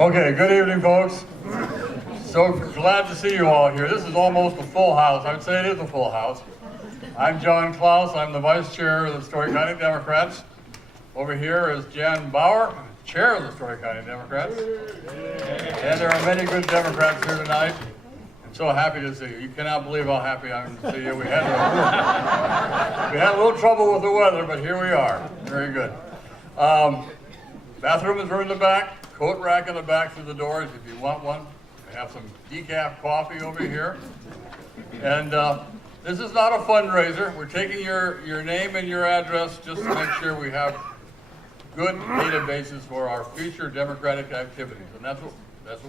Okay, good evening, folks. So glad to see you all here. This is almost a full house. I would say it is a full house. I'm John Klaus. I'm the Vice Chair of the Story County Democrats. Over here is Jan Bauer, Chair of the Story County Democrats. And there are many good Democrats here tonight. I'm so happy to see you. You cannot believe how happy I am to see you. We had a little trouble with the weather, but here we are. Very good. Bathrooms are in the back. Coat rack in the back through the doors if you want one. We have some decaf coffee over here. And this is not a fundraiser. We're taking your name and your address just to make sure we have good databases for our future Democratic activities. And that's what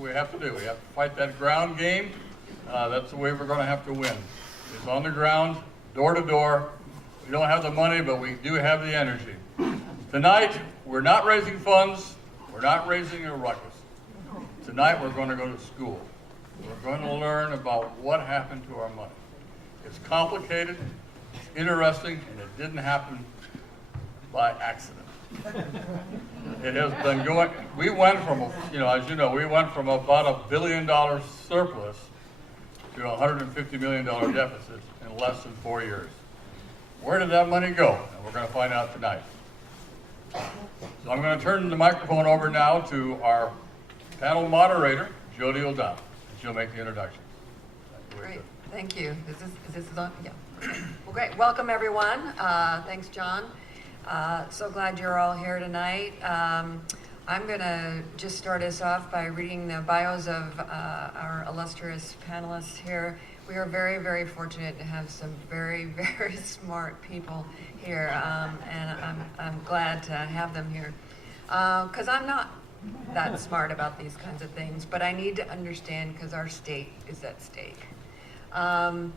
we have to do. We have to fight that ground game. That's the way we're going to have to win. It's on the ground, door to door. We don't have the money, but we do have the energy. Tonight, we're not raising funds. We're not raising a ruckus. Tonight we're going to go to school. We're going to learn about what happened to our money. It's complicated, it's interesting, and it didn't happen by accident. It has been going, we went from, as you know, we went from about $1 billion surplus to a $150 million deficit in less than 4 years. Where did that money go? And we're going to find out tonight. So I'm going to turn the microphone over now to our panel moderator, Jody O'Donnell. She'll make the introduction. Great, thank you. Is this on? Yeah. Well, great. Welcome, everyone. Thanks, John. So glad you're all here tonight. I'm going to just start us off by reading the bios of our illustrious panelists here. We are very, very fortunate to have some very, very smart people here, and I'm glad to have them here. Because I'm not that smart about these kinds of things, but I need to understand because our state is at stake. I'll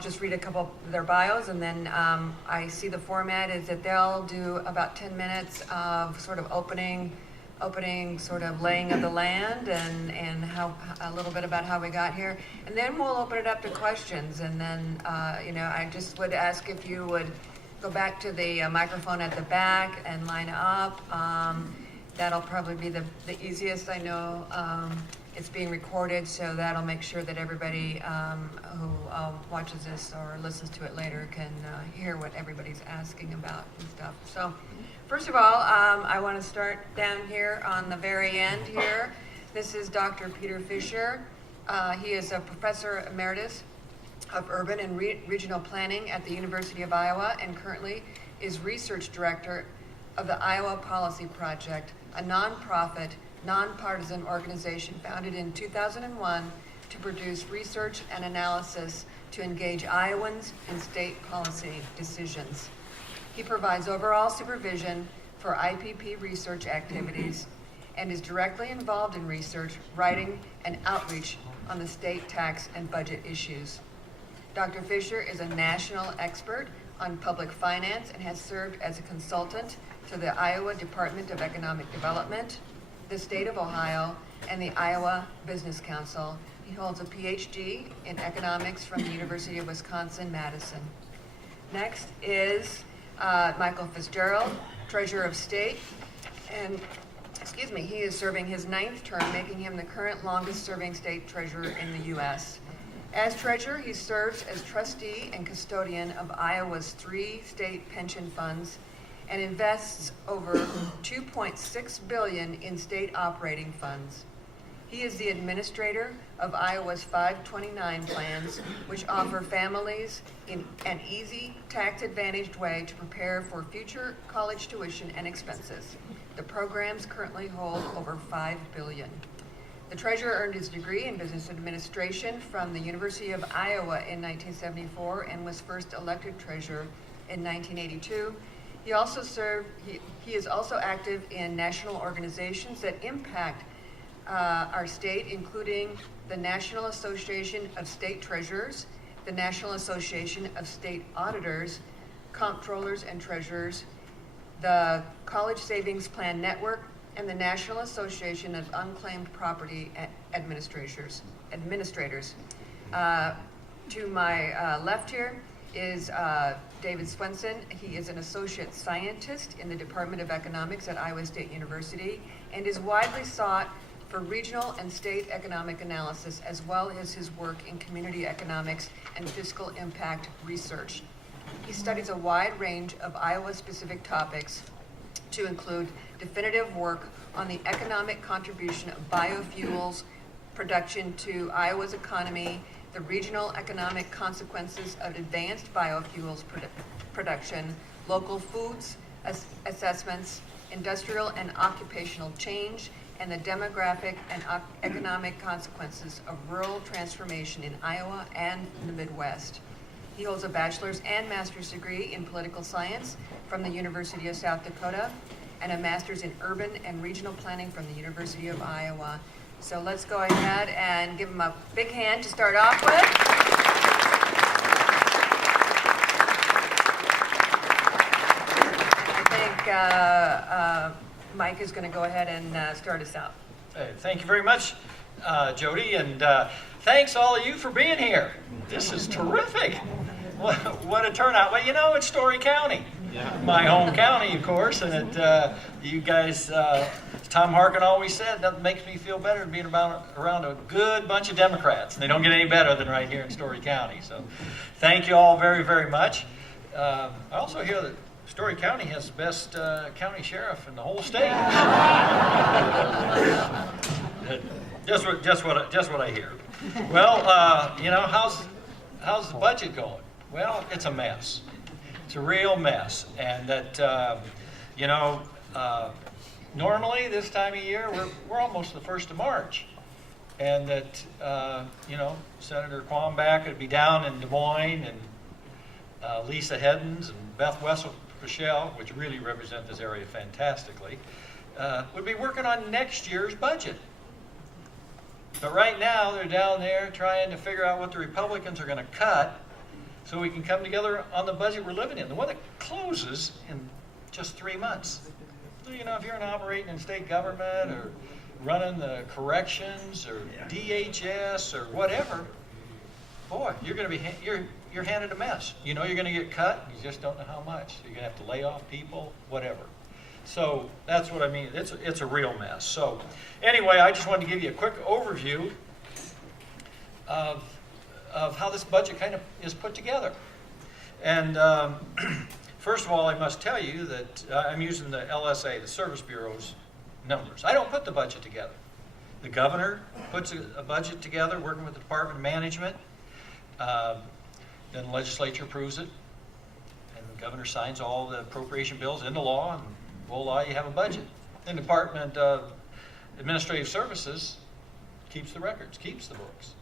just read a couple of their bios, and then I see the format is that they'll do about 10 minutes of sort of opening sort of laying of the land and how a little bit about how we got here, and then we'll open it up to questions. And then I just would ask if you would go back to the microphone at the back and line up. That'll probably be the easiest. I know it's being recorded, so that'll make sure that everybody who watches this or listens to it later can hear what everybody's asking about and stuff. So first of all, I want to start down here on the very end here. This is Dr. Peter Fisher. He is a professor emeritus of urban and regional planning at the University of Iowa and currently is research director of the Iowa Policy Project, a nonprofit, nonpartisan organization founded in 2001 to produce research and analysis to engage Iowans in state policy decisions. He provides overall supervision for IPP research activities and is directly involved in research, writing, and outreach on the state tax and budget issues. Dr. Fisher is a national expert on public finance and has served as a consultant to the Iowa Department of Economic Development, the state of Ohio, and the Iowa Business Council. He holds a PhD in economics from the University of Wisconsin-Madison. Next is Michael Fitzgerald, Treasurer of State, and he is serving his 9th term, making him the current longest-serving state treasurer in the U.S. As treasurer, he serves as trustee and custodian of Iowa's 3 state pension funds and invests over $2.6 billion in state operating funds. He is the administrator of Iowa's 529 plans, which offer families in an easy, tax-advantaged way to prepare for future college tuition and expenses. The programs currently hold over $5 billion. The treasurer earned his degree in business administration from the University of Iowa in 1974 and was first elected treasurer in 1982. He is also active in national organizations that impact our state, including the National Association of State Treasurers, the National Association of State Auditors, Comptrollers and Treasurers, the College Savings Plan Network, and the National Association of Unclaimed Property administrators. To my left here is David Swenson. He is an associate scientist in the Department of Economics at Iowa State University and is widely sought for regional and state economic analysis, as well as his work in community economics and fiscal impact research. He studies a wide range of Iowa-specific topics to include definitive work on the economic contribution of biofuels production to Iowa's economy, the regional economic consequences of advanced biofuels production, local foods assessments, industrial and occupational change, and the demographic and economic consequences of rural transformation in Iowa and the Midwest. He holds a bachelor's and master's degree in political science from the University of South Dakota and a master's in urban and regional planning from the University of Iowa. So let's go ahead and give him a big hand to start off with. I think Mike is going to go ahead and start us out. Hey, thank you very much, Jody, and thanks all of you for being here. This is terrific. What a turnout. Well, you know, it's Story County, my home county, of course, and you guys, Tom Harkin always said, that makes me feel better than being around a good bunch of Democrats, and they don't get any better than right here in Story County. So thank you all very, very much. I also hear that Story County has the best county sheriff in the whole state. just what I hear. Well, you know, how's the budget going? Well, it's a mess. It's a real mess, and that you know, normally this time of year we're almost the 1st of March, and that you know, Senator Quamback would be down in Des Moines, and Lisa Heddens and Beth Wessel-Fischel, which really represent this area fantastically, would be working on next year's budget. But right now, they're down there trying to figure out what the Republicans are going to cut so we can come together on the budget we're living in, the one that closes in just 3 months. So, you know, if you're operating in state government or running the corrections or DHS or whatever, boy, you're going to be you're handed a mess. You know you're going to get cut. You just don't know how much. You're going to have to lay off people, whatever. So that's what I mean. It's a real mess. So anyway, I just wanted to give you a quick overview of how this budget kind of is put together. And first of all, I must tell you that I'm using the LSA, the Service Bureau's numbers. I don't put the budget together. The governor puts a budget together, working with the Department of Management. Then the legislature approves it, and the governor signs all the appropriation bills into law, and voila, you have a budget. Then the Department of Administrative Services keeps the records, keeps the books.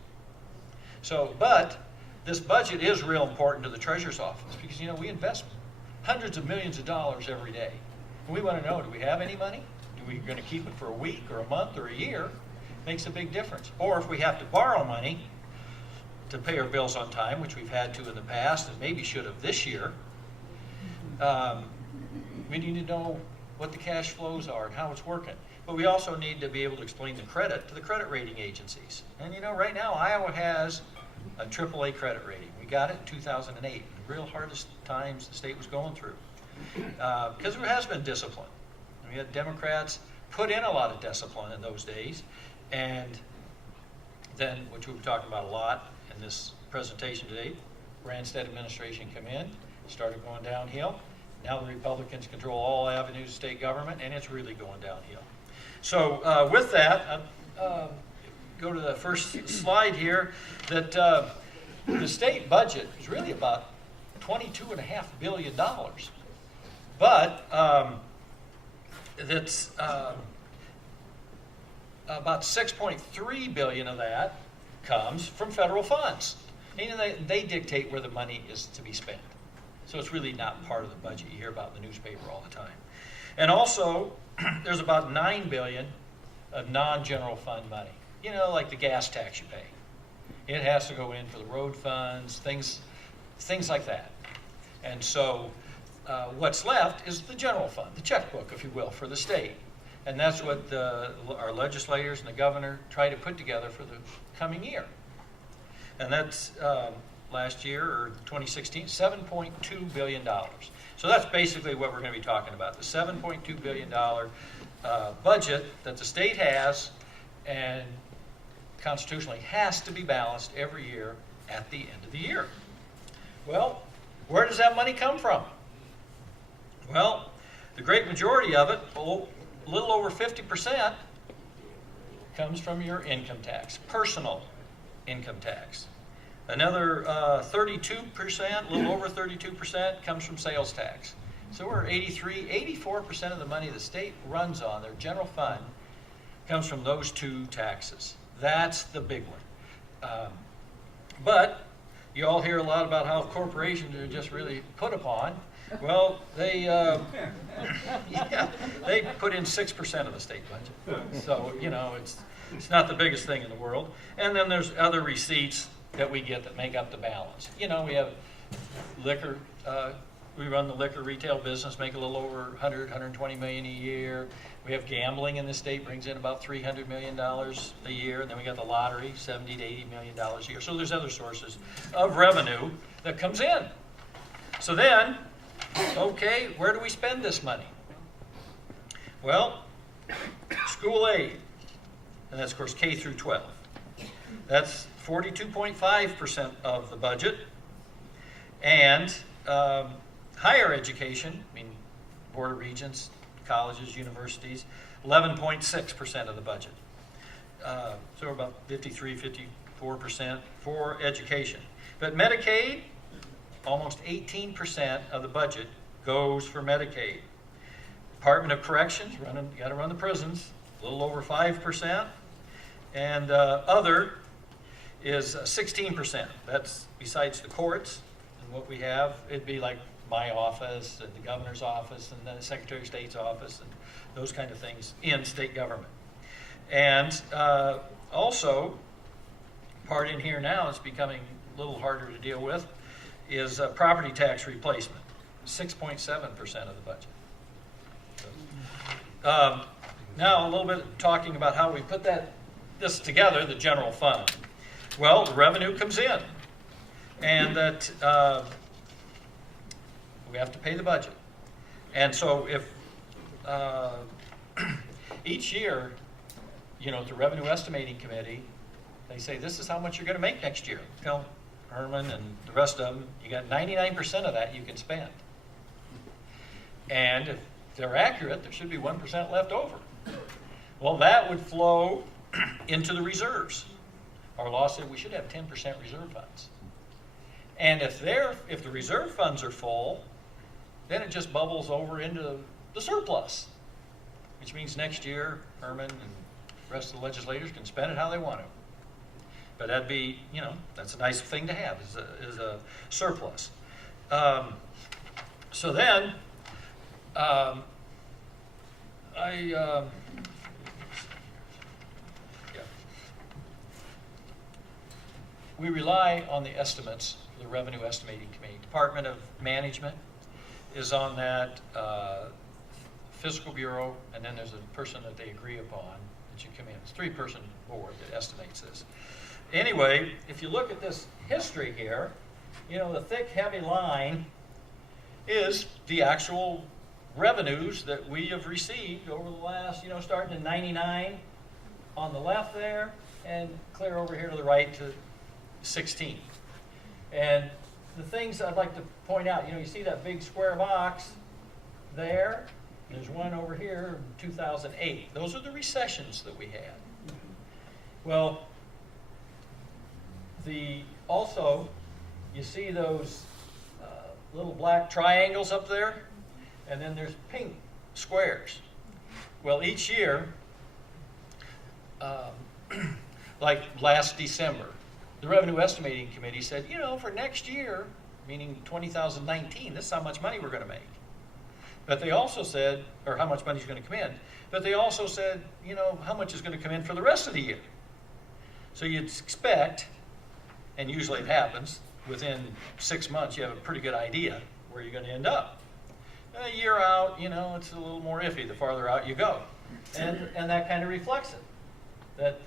So, but this budget is real important to the Treasurer's Office because, you know, we invest hundreds of millions of dollars every day. And we want to know, do we have any money? Do we going to keep it for a week or a month or a year? Makes a big difference. Or if we have to borrow money to pay our bills on time, which we've had to in the past and maybe should have this year, we need to know what the cash flows are and how it's working. But we also need to be able to explain the credit to the credit rating agencies. And you know, right now Iowa has a AAA credit rating. We got it in 2008, the real hardest times the state was going through. Because there has been discipline. We had Democrats put in a lot of discipline in those days, and then, which we've talked about a lot in this presentation today, Branstad administration come in, started going downhill. Now the Republicans control all avenues of state government, and it's really going downhill. So with that, go to the first slide here, that the state budget is really about $22.5 billion. But that's about $6.3 billion of that comes from federal funds. And they dictate where the money is to be spent. So it's really not part of the budget. You hear about in the newspaper all the time. And also, there's about $9 billion of non-general fund money. You know, like the gas tax you pay. It has to go in for the road funds, things like that. And so what's left is the general fund, the checkbook, if you will, for the state. And that's what our legislators and the governor try to put together for the coming year. And that's last year, or 2016, $7.2 billion. So that's basically what we're going to be talking about, the $7.2 billion budget that the state has and constitutionally has to be balanced every year at the end of the year. Well, where does that money come from? Well, the great majority of it, a little over 50%, comes from your income tax, personal income tax. Another 32%, a little over 32%, comes from sales tax. So we're 84% of the money the state runs on, their general fund, comes from those two taxes. That's the big one. But you all hear a lot about how corporations are just really put upon. Well, they they put in 6% of the state budget. So, you know, it's not the biggest thing in the world. And then there's other receipts that we get that make up the balance. You know, we have liquor, we run the liquor retail business, make a little over 120 million a year. We have gambling in the state, brings in about $300 million a year. And then we got the lottery, $70 to $80 million a year. So there's other sources of revenue that comes in. So then, okay, where do we spend this money? Well, school aid, and that's of course K through 12. That's 42.5% of the budget. And higher education, I mean, Board of Regents, colleges, universities, 11.6% of the budget. So about 53, 54% for education. But Medicaid, almost 18% of the budget goes for Medicaid. Department of Corrections, you got to run the prisons, a little over 5%. And other is 16%. That's besides the courts and what we have. It'd be like my office and the governor's office and then the Secretary of State's office and those kind of things in state government. And also, part in here now is becoming a little harder to deal with is property tax replacement, 6.7% of the budget. So, now a little bit talking about how we put this together, the general fund. Well, the revenue comes in, and that we have to pay the budget. And so if each year, you know, the Revenue Estimating Committee, they say, this is how much you're going to make next year. Tell Herman and the rest of them, you got 99% of that you can spend. And if they're accurate, there should be 1% left over. Well, that would flow into the reserves. Our law said we should have 10% reserve funds. And if the reserve funds are full, then it just bubbles over into the surplus, which means next year Herman and the rest of the legislators can spend it how they want to. But that'd be, you know, that's a nice thing to have, is a surplus. So then, we rely on the estimates of the Revenue Estimating Committee. Department of Management is on that, Fiscal Bureau, and then there's a person that they agree upon that you come in. It's a 3-person board that estimates this. Anyway, if you look at this history here, you know, the thick, heavy line is the actual revenues that we have received over the last, you know, starting in 99 on the left there, and clear over here to the right to 16. And the things I'd like to point out, you know, you see that big square box there? There's one over here in 2008. Those are the recessions that we had. Well, also, you see those little black triangles up there? And then there's pink squares. Well, each year, like last December, the Revenue Estimating Committee said, you know, for next year, meaning 2019, this is how much money we're going to make. But they also said, or how much money is going to come in, but they also said, you know, how much is going to come in for the rest of the year. So you'd expect, and usually it happens, within 6 months you have a pretty good idea where you're going to end up. A year out, you know, it's a little more iffy the farther out you go. And that kind of reflects it. That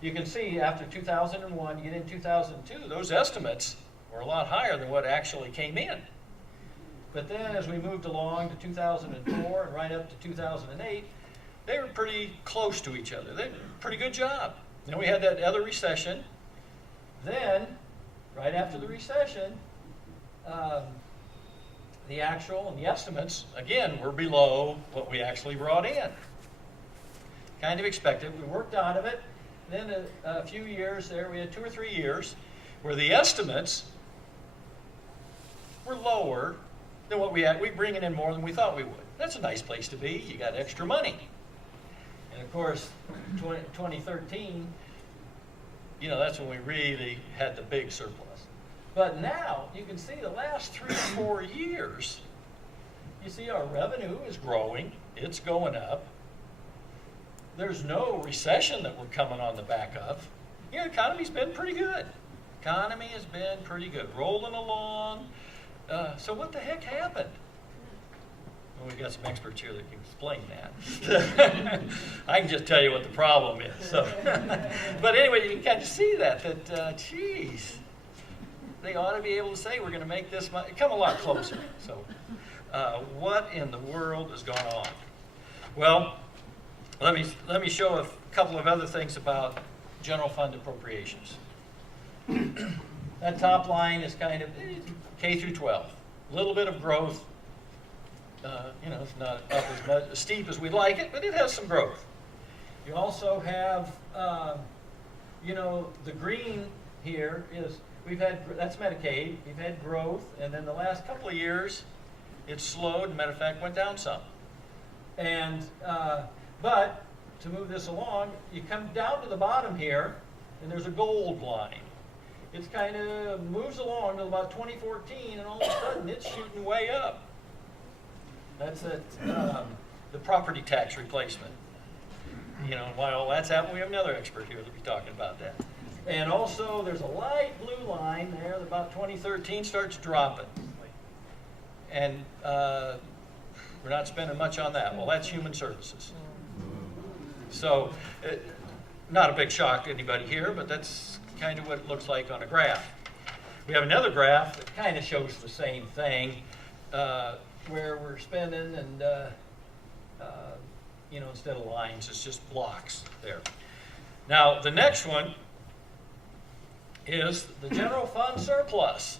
you can see after 2001, you get in 2002, those estimates were a lot higher than what actually came in. But then as we moved along to 2004 and right up to 2008, they were pretty close to each other. They did a pretty good job. Then we had that other recession. Then, right after the recession, the actual and the estimates, again, were below what we actually brought in. Kind of expected. We worked out of it. Then a few years there, we had 2 or 3 years where the estimates were lower than what we had. We bringing in more than we thought we would. That's a nice place to be. You got extra money. And of course, 2013, that's when we really had the big surplus. But now, you can see the last 3 or 4 years, you see our revenue is growing. It's going up. There's no recession that we're coming on the back of. The economy's been pretty good. Economy has been pretty good, rolling along. So what the heck happened? Well, we've got some experts here that can explain that. I can just tell you what the problem is. So. But anyway, you can kind of see that geez, they ought to be able to say we're going to make this money. Come a lot closer. So what in the world is going on? Well, let me show a couple of other things about general fund appropriations. That top line is kind of K through 12. A little bit of growth. It's not up as steep as we'd like it, but it has some growth. You also have, the green here is, that's Medicaid. We've had growth, and then the last couple of years, it's slowed. Matter of fact, went down some. And, but to move this along, you come down to the bottom here, and there's a gold line. It's kind of moves along to about 2014, and all of a sudden, it's shooting way up. That's the property tax replacement. While that's happening, we have another expert here that'll be talking about that. And also, there's a light blue line there that about 2013 starts dropping. And we're not spending much on that. Well, that's human services. So, not a big shock to anybody here, but that's kind of what it looks like on a graph. We have another graph that kind of shows the same thing, where we're spending and, instead of lines, it's just blocks there. Now, the next one is the general fund surplus.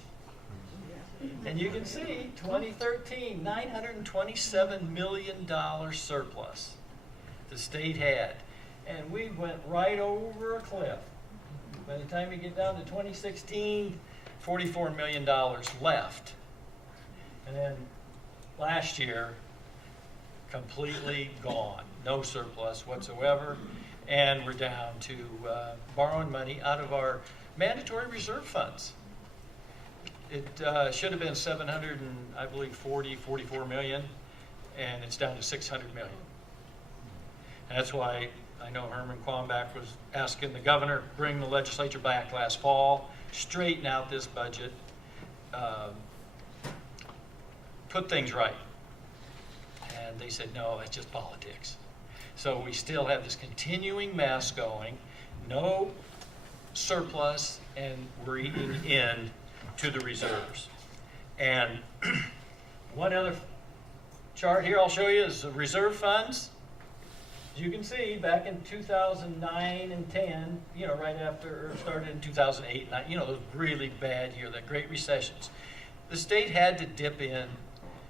And you can see 2013, $927 million surplus the state had. And we went right over a cliff. By the time we get down to 2016, $44 million left. And then last year, completely gone. No surplus whatsoever. And we're down to borrowing money out of our mandatory reserve funds. It should have been 44 million, and it's down to 600 million. And that's why I know Herman Quambach was asking the governor, bring the legislature back last fall, straighten out this budget, put things right. And they said, no, it's just politics. So we still have this continuing mess going, no surplus, and we're eating in to the reserves. And one other chart here I'll show you is the reserve funds. As you can see, back in 2009 and 10, right after, or started in 2008 and 9, those really bad years, the Great Recessions, the state had to dip in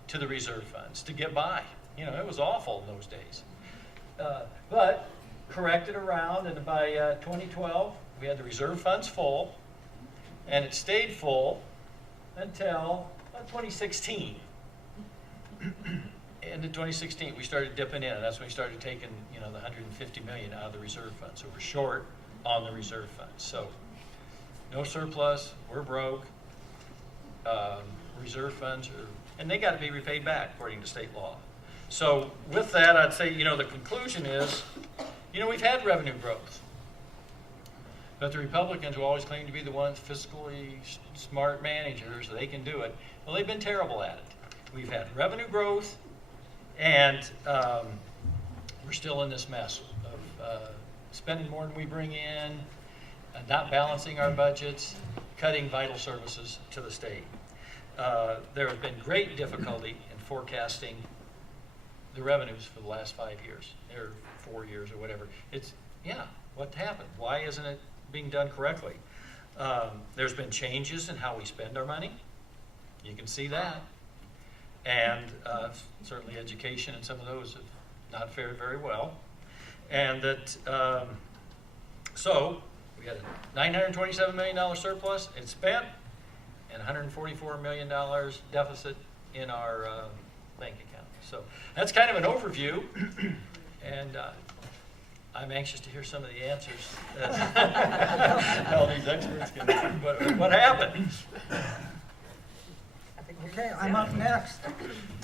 to the reserve funds to get by. It was awful in those days. But corrected around, and by 2012, we had the reserve funds full, and it stayed full until 2016. And in 2016, we started dipping in, and that's when we started taking, the 150 million out of the reserve fund. So we're short on the reserve funds. So no surplus, we're broke. Reserve funds and they got to be repaid back according to state law. So with that, I'd say, the conclusion is, we've had revenue growth. But the Republicans will always claim to be the ones fiscally smart managers, they can do it. Well, they've been terrible at it. We've had revenue growth, And we're still in this mess of spending more than we bring in, not balancing our budgets, cutting vital services to the state. There has been great difficulty in forecasting the revenues for the last 5 years, or 4 years, or whatever. What happened? Why isn't it being done correctly? There's been changes in how we spend our money. You can see that. And certainly education and some of those have not fared very well. And that, so we had a $927 million surplus, it's spent, and $144 million deficit in our bank account. So that's kind of an overview, and I'm anxious to hear some of the answers that all these experts can. What happened? Okay, I'm up next.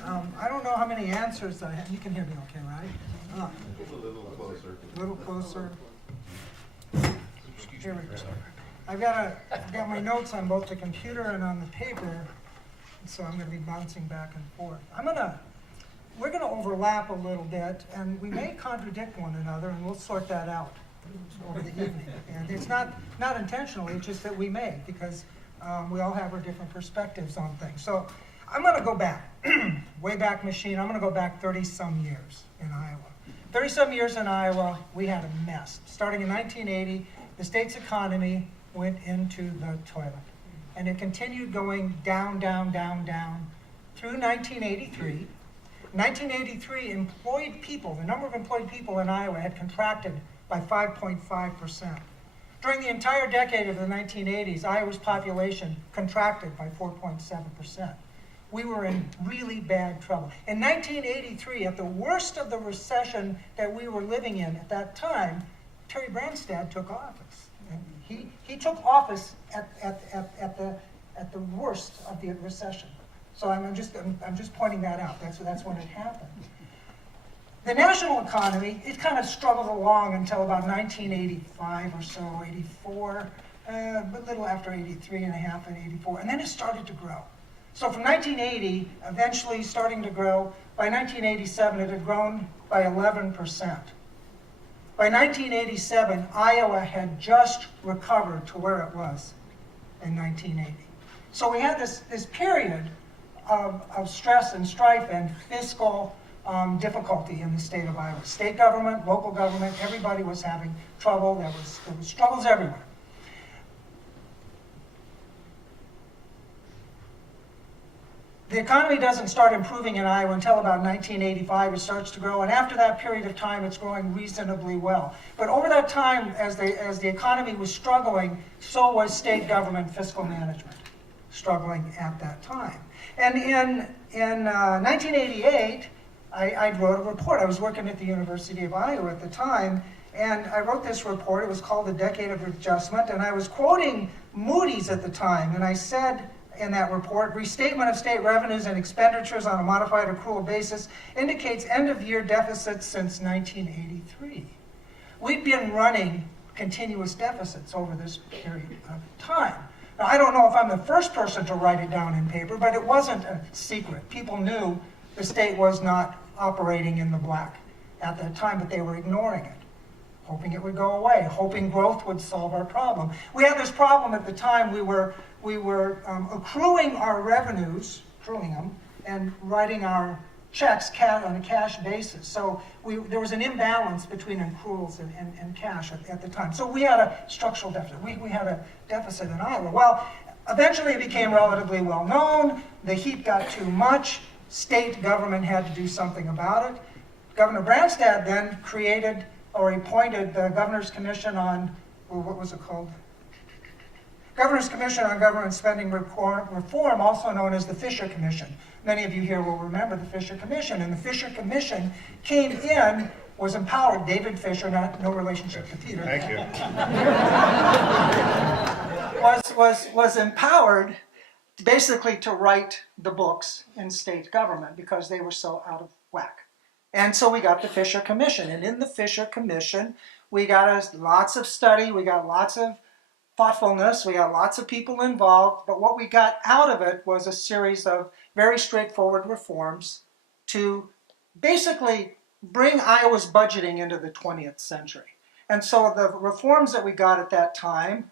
I don't know how many answers I have. You can hear me okay, right? A little closer. A little closer. Here we go. I've got my notes on both the computer and on the paper, so I'm going to be bouncing back and forth. We're going to overlap a little bit, and we may contradict one another, and we'll sort that out over the evening. And it's not intentionally, it's just that we may, because we all have our different perspectives on things. So I'm going to go back, way back machine. I'm going to go back 30-some years in Iowa. 30-some years in Iowa, we had a mess. Starting in 1980, the state's economy went into the toilet. And it continued going down, down, down, down through 1983. 1983, employed people, the number of employed people in Iowa had contracted by 5.5%. During the entire decade of the 1980s, Iowa's population contracted by 4.7%. We were in really bad trouble. In 1983, at the worst of the recession that we were living in at that time, Terry Branstad took office. And he took office at the worst of the recession. So I'm just pointing that out. That's when it happened. The national economy, it kind of struggled along until about 1985 or so, 84, a little after 83 and a half and 84, and then it started to grow. So from 1980, eventually starting to grow, by 1987 it had grown by 11%. By 1987, Iowa had just recovered to where it was in 1980. So we had this period of stress and strife and fiscal difficulty in the state of Iowa. State government, local government, everybody was having trouble. There was struggles everywhere. The economy doesn't start improving in Iowa until about 1985. It starts to grow, and after that period of time, it's growing reasonably well. But over that time, as the economy was struggling, so was state government fiscal management struggling at that time. And in 1988, I wrote a report. I was working at the University of Iowa at the time, and I wrote this report. It was called The Decade of Adjustment, and I was quoting Moody's at the time, and I said in that report, restatement of state revenues and expenditures on a modified accrual basis indicates end-of-year deficits since 1983. We'd been running continuous deficits over this period of time. Now, I don't know if I'm the first person to write it down in paper, but it wasn't a secret. People knew the state was not operating in the black at that time, but they were ignoring it, hoping it would go away, hoping growth would solve our problem. We had this problem at the time. We were accruing our revenues, accruing them, and writing our checks on a cash basis. So there was an imbalance between accruals and cash at the time. So we had a structural deficit. We had a deficit in Iowa. Well, eventually it became relatively well known. The heat got too much. State government had to do something about it. Governor Branstad then created or appointed the Governor's Commission on, what was it called? Governor's Commission on Government Spending Reform, also known as the Fisher Commission. Many of you here will remember the Fisher Commission. And the Fisher Commission came in, was empowered, David Fisher, no relationship to Peter. Thank you. was empowered basically to write the books in state government because they were so out of whack. And so we got the Fisher Commission. And in the Fisher Commission, we got lots of study, we got lots of thoughtfulness, we got lots of people involved, but what we got out of it was a series of very straightforward reforms to basically bring Iowa's budgeting into the 20th century. And so the reforms that we got at that time,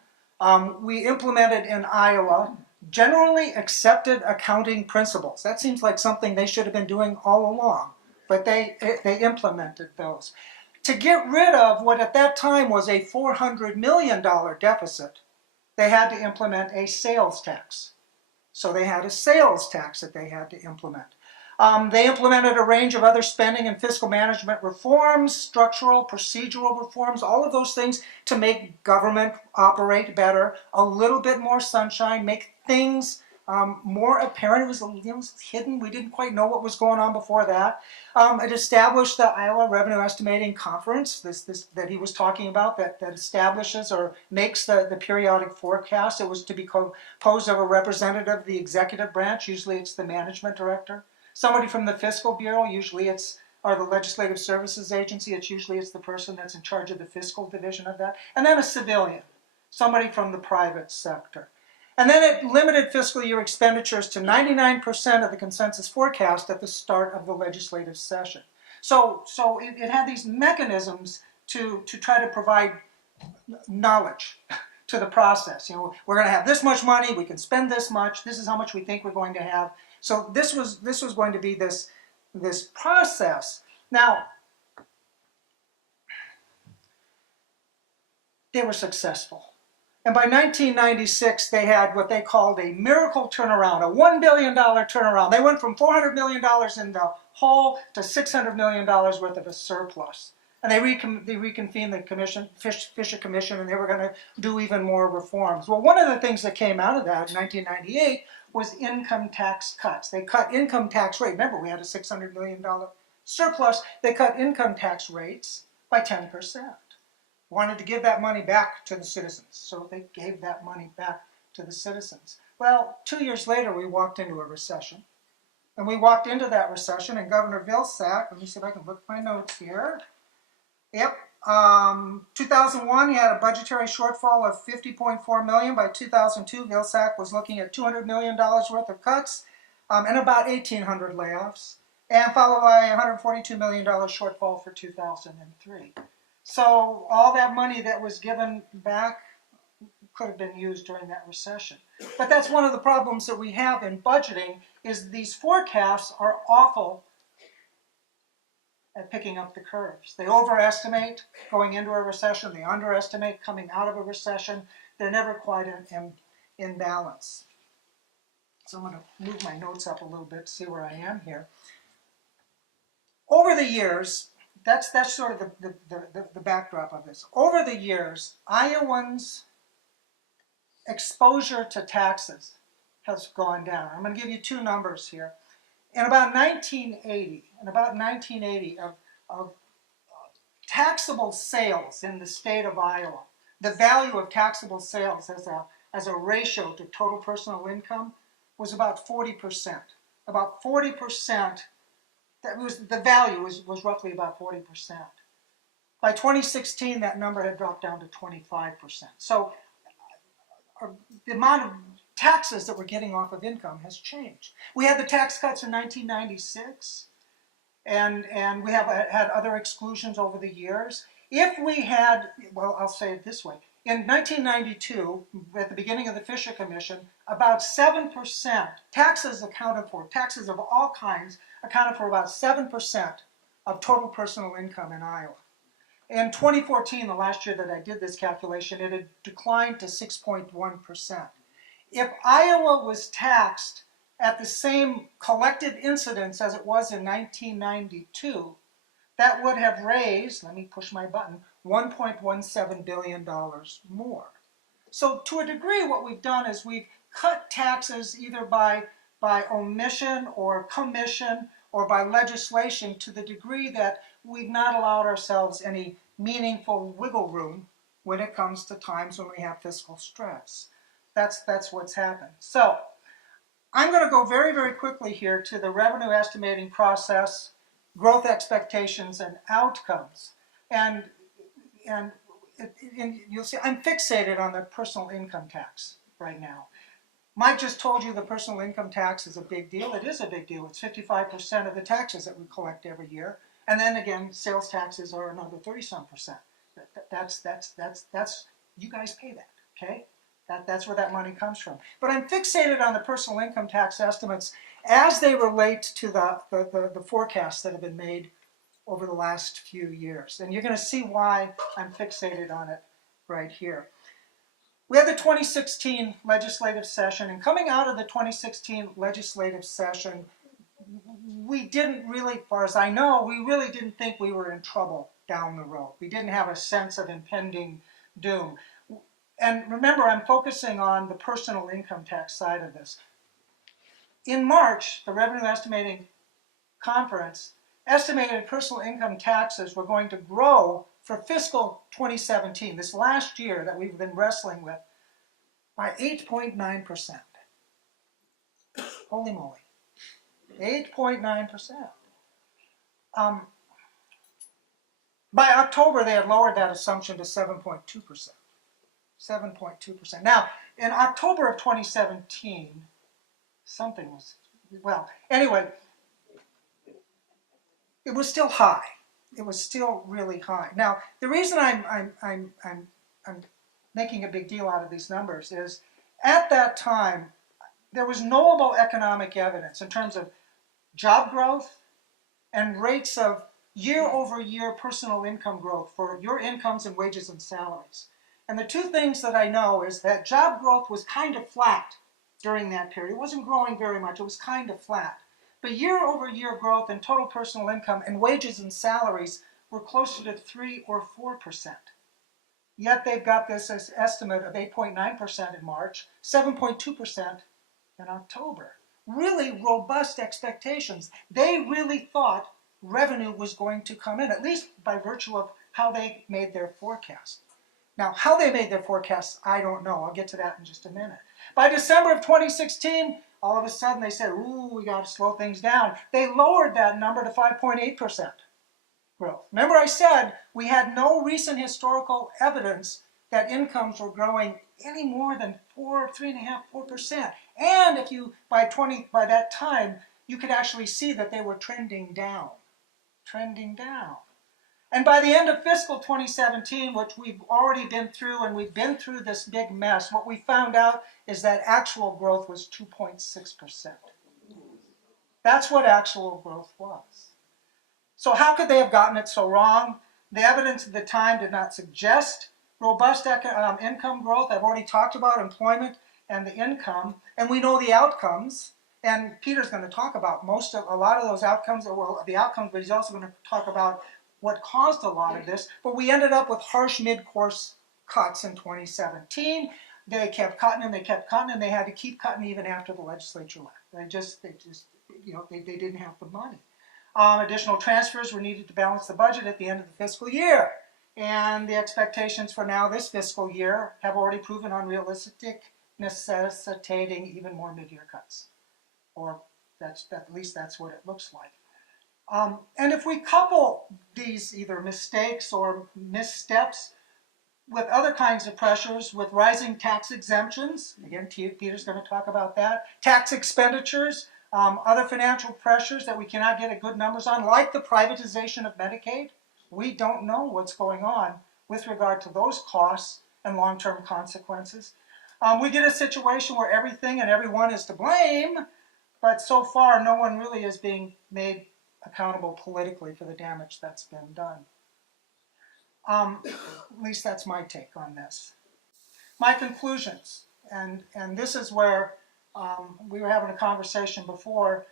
we implemented in Iowa generally accepted accounting principles. That seems like something they should have been doing all along, but they implemented those. To get rid of what at that time was a $400 million deficit, they had to implement a sales tax. So they had a sales tax that they had to implement. They implemented a range of other spending and fiscal management reforms, structural, procedural reforms, all of those things to make government operate better, a little bit more sunshine, make things more apparent. It was hidden. We didn't quite know what was going on before that. It established the Iowa Revenue Estimating Conference, this that he was talking about, that establishes or makes the periodic forecast. It was to be composed of a representative of the executive branch. Usually it's the management director. Somebody from the Fiscal Bureau, usually or the Legislative Services Agency, it's the person that's in charge of the fiscal division of that. And then a civilian, somebody from the private sector. And then it limited fiscal year expenditures to 99% of the consensus forecast at the start of the legislative session. So it had these mechanisms to try to provide knowledge to the process. We're going to have this much money, we can spend this much, this is how much we think we're going to have. So this was going to be this process. Now, they were successful. And by 1996, they had what they called a miracle turnaround, a $1 billion turnaround. They went from $400 million in the hole to $600 million worth of a surplus. And they reconvened the Fisher Commission, and they were going to do even more reforms. Well, one of the things that came out of that in 1998 was income tax cuts. They cut income tax rate. Remember, we had a $600 million surplus. They cut income tax rates by 10%. Wanted to give that money back to the citizens, so they gave that money back to the citizens. Well, 2 years later, we walked into a recession. And we walked into that recession, and Governor Vilsack, let me see if I can look at my notes here. Yep. 2001, he had a budgetary shortfall of $50.4 million. By 2002, Vilsack was looking at $200 million worth of cuts and about 1,800 layoffs, and followed by a $142 million shortfall for 2003. So all that money that was given back could have been used during that recession. But that's one of the problems that we have in budgeting, is these forecasts are awful at picking up the curves. They overestimate going into a recession, they underestimate coming out of a recession. They're never quite in balance. So I'm going to move my notes up a little bit to see where I am here. Over the years, that's sort of the backdrop of this. Over the years, Iowans' exposure to taxes has gone down. I'm going to give you two numbers here. In about 1980, of taxable sales in the state of Iowa, the value of taxable sales as a ratio to total personal income was about 40%. About 40%, the value was roughly about 40%. By 2016, that number had dropped down to 25%. So the amount of taxes that we're getting off of income has changed. We had the tax cuts in 1996, and we have had other exclusions over the years. If we had, well, I'll say it this way. In 1992, at the beginning of the Fisher Commission, about 7%, taxes of all kinds, accounted for about 7% of total personal income in Iowa. In 2014, the last year that I did this calculation, it had declined to 6.1%. If Iowa was taxed at the same collective incidence as it was in 1992, that would have raised, let me push my button, $1.17 billion more. So to a degree, what we've done is we've cut taxes either by omission or commission or by legislation to the degree that we've not allowed ourselves any meaningful wiggle room when it comes to times when we have fiscal stress. That's what's happened. So I'm going to go very, very quickly here to the revenue estimating process, growth expectations, and outcomes. And you'll see I'm fixated on the personal income tax right now. Mike just told you the personal income tax is a big deal. It is a big deal. It's 55% of the taxes that we collect every year. And then again, sales taxes are another 30-some%. That's you guys pay that, okay? That's where that money comes from. But I'm fixated on the personal income tax estimates as they relate to the forecasts that have been made over the last few years. And you're going to see why I'm fixated on it right here. We had the 2016 legislative session, and coming out of the 2016 legislative session, we didn't really, as far as I know, we really didn't think we were in trouble down the road. We didn't have a sense of impending doom. And remember, I'm focusing on the personal income tax side of this. In March, the Revenue Estimating Conference estimated personal income taxes were going to grow for fiscal 2017, this last year that we've been wrestling with, by 8.9%. Holy moly. 8.9%. By October, they had lowered that assumption to 7.2%. 7.2%. Now, in October of 2017, something was, well, anyway, it was still high. It was still really high. Now, the reason I'm making a big deal out of these numbers is, at that time, there was knowable economic evidence in terms of job growth and rates of year-over-year personal income growth for your incomes and wages and salaries. And the two things that I know is that job growth was kind of flat during that period. It wasn't growing very much. It was kind of flat. But year-over-year growth in total personal income and wages and salaries were closer to 3 or 4%. Yet they've got this estimate of 8.9% in March, 7.2% in October. Really robust expectations. They really thought revenue was going to come in, at least by virtue of how they made their forecast. Now, how they made their forecasts, I don't know. I'll get to that in just a minute. By December of 2016, all of a sudden they said, ooh, we got to slow things down. They lowered that number to 5.8% growth. Remember I said we had no recent historical evidence that incomes were growing any more than 3.5%, 4%. And if you, by that time, you could actually see that they were trending down. And by the end of fiscal 2017, which we've already been through, and we've been through this big mess, what we found out is that actual growth was 2.6%. That's what actual growth was. So how could they have gotten it so wrong? The evidence at the time did not suggest robust income growth. I've already talked about employment and the income, and we know the outcomes. And Peter's going to talk about a lot of those outcomes, well, the outcomes, but he's also going to talk about what caused a lot of this. But we ended up with harsh mid-course cuts in 2017. They kept cutting and they kept cutting, and they had to keep cutting even after the legislature left. They didn't have the money. Additional transfers were needed to balance the budget at the end of the fiscal year. And the expectations for now this fiscal year have already proven unrealistic, necessitating even more mid-year cuts. Or at least that's what it looks like. And if we couple these either mistakes or missteps with other kinds of pressures, with rising tax exemptions, again, Peter's going to talk about that, tax expenditures, other financial pressures that we cannot get good numbers on, like the privatization of Medicaid, we don't know what's going on with regard to those costs and long-term consequences. We get a situation where everything and everyone is to blame, but so far no one really is being made accountable politically for the damage that's been done. At least that's my take on this. My conclusions, and this is where we were having a conversation before.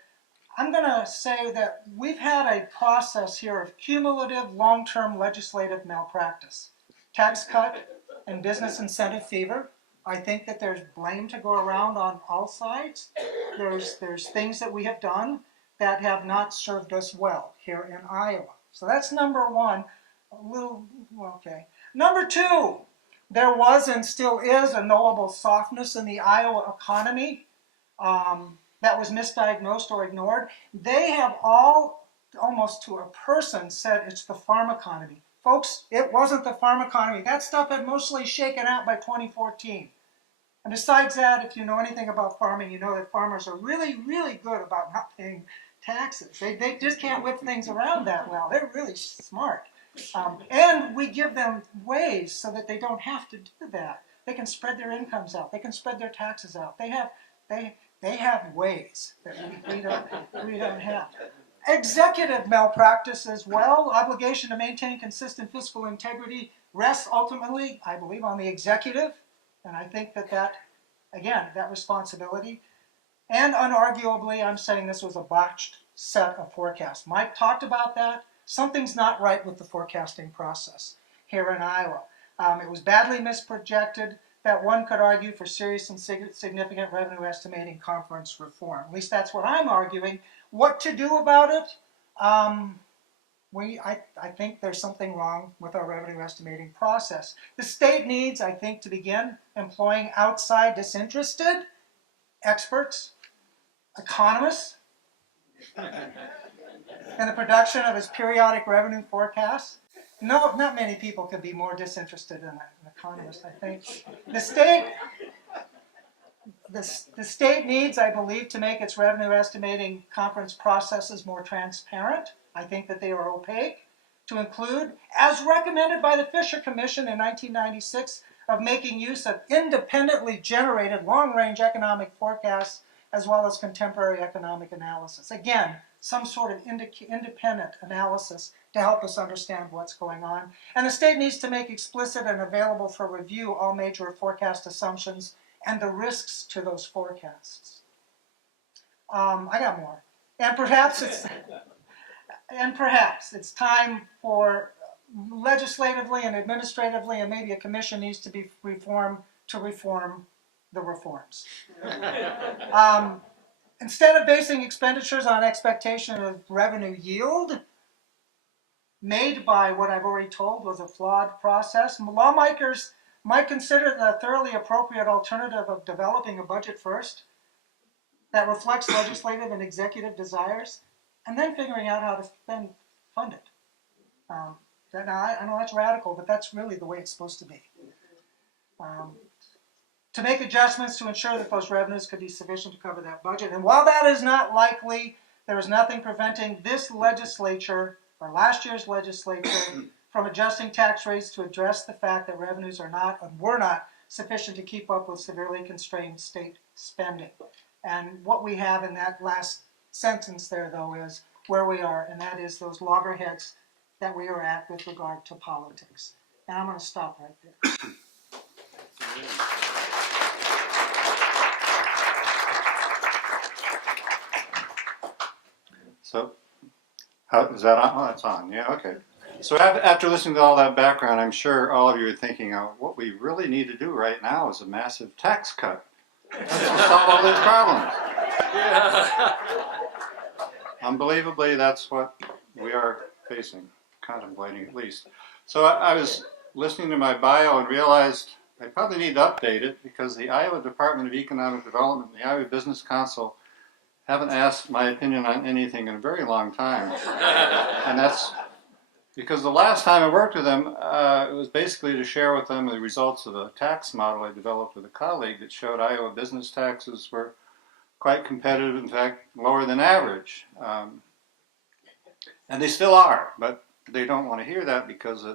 I'm going to say that we've had a process here of cumulative long-term legislative malpractice. Tax cut and business incentive fever. I think that there's blame to go around on all sides. There's things that we have done that have not served us well here in Iowa. So that's number one. Okay. Number two, there was and still is a knowable softness in the Iowa economy that was misdiagnosed or ignored. They have all, almost to a person, said it's the farm economy. Folks, it wasn't the farm economy. That stuff had mostly shaken out by 2014. And besides that, if you know anything about farming, you know that farmers are really, really good about not paying taxes. They just can't whip things around that well. They're really smart. And we give them ways so that they don't have to do that. They can spread their incomes out. They can spread their taxes out. They have ways that we don't have. Executive malpractice as well. Obligation to maintain consistent fiscal integrity rests ultimately, I believe, on the executive. And I think that again, that responsibility. And unarguably, I'm saying this was a botched set of forecasts. Mike talked about that. Something's not right with the forecasting process here in Iowa. It was badly misprojected. That one could argue for serious and significant revenue estimating conference reform. At least that's what I'm arguing. What to do about it? I think there's something wrong with our revenue estimating process. The state needs, I think, to begin employing outside disinterested experts, economists, in the production of its periodic revenue forecasts. No, not many people could be more disinterested than an economist, I think. The state needs, I believe, to make its revenue estimating conference processes more transparent. I think that they are opaque. To include, as recommended by the Fisher Commission in 1996, of making use of independently generated long-range economic forecasts as well as contemporary economic analysis. Again, some sort of independent analysis to help us understand what's going on. And the state needs to make explicit and available for review all major forecast assumptions and the risks to those forecasts. I got more. And perhaps it's time for legislatively and administratively, and maybe a commission needs to be reformed to reform the reforms. Instead of basing expenditures on expectation of revenue yield, made by what I've already told was a flawed process, lawmakers might consider the thoroughly appropriate alternative of developing a budget first that reflects legislative and executive desires, and then figuring out how to then fund it. Now, I know that's radical, but that's really the way it's supposed to be. To make adjustments to ensure that those revenues could be sufficient to cover that budget. And while that is not likely, there is nothing preventing this legislature, or last year's legislature, from adjusting tax rates to address the fact that revenues are not, and were not, sufficient to keep up with severely constrained state spending. And what we have in that last sentence there, though, is where we are, and that is those loggerheads that we are at with regard to politics. And I'm going to stop right there. So, is that on? Oh, that's on. Yeah, okay. So after listening to all that background, I'm sure all of you are thinking, what we really need to do right now is a massive tax cut. That's to solve all these problems. Yeah. Unbelievably, that's what we are facing, contemplating at least. So I was listening to my bio and realized I probably need to update it because the Iowa Department of Economic Development and the Iowa Business Council haven't asked my opinion on anything in a very long time. And that's because the last time I worked with them, it was basically to share with them the results of a tax model I developed with a colleague that showed Iowa business taxes were quite competitive, in fact, lower than average. And they still are, but they don't want to hear that because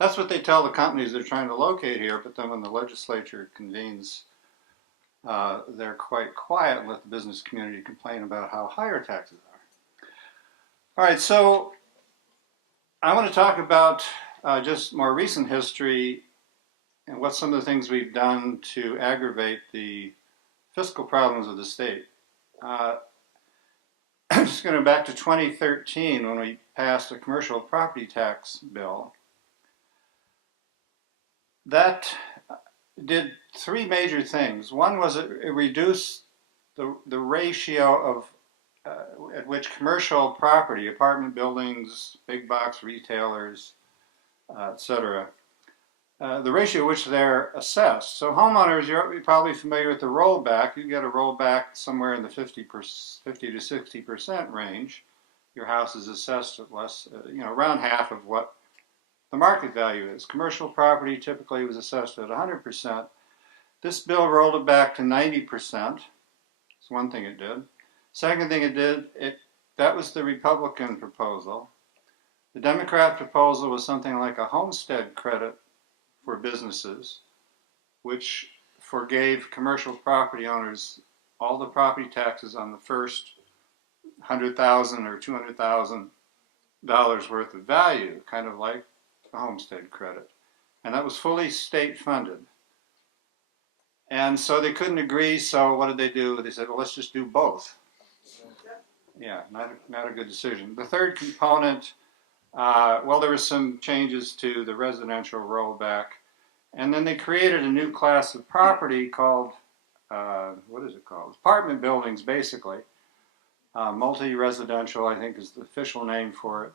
that's what they tell the companies they're trying to locate here, but then when the legislature convenes, they're quite quiet and let the business community complain about how high our taxes are. All right, so I want to talk about just more recent history and what some of the things we've done to aggravate the fiscal problems of the state. I'm just going to go back to 2013 when we passed a commercial property tax bill. That did three major things. One was it reduced the ratio of at which commercial property, apartment buildings, big box retailers, etc., the ratio at which they're assessed. So homeowners, you're probably familiar with the rollback. You get a rollback somewhere in the 50 to 60% range. Your house is assessed at less, around half of what the market value is. Commercial property typically was assessed at 100%. This bill rolled it back to 90%. That's one thing it did. Second thing it did, that was the Republican proposal. The Democrat proposal was something like a homestead credit for businesses, which forgave commercial property owners all the property taxes on the first $100,000 or $200,000 worth of value, kind of like a homestead credit. And that was fully state funded. And so they couldn't agree, so what did they do? They said, well, let's just do both. Yeah, not a good decision. The third component, well, there were some changes to the residential rollback. And then they created a new class of property called, what is it called? Apartment buildings, basically. Multi-residential, I think, is the official name for it.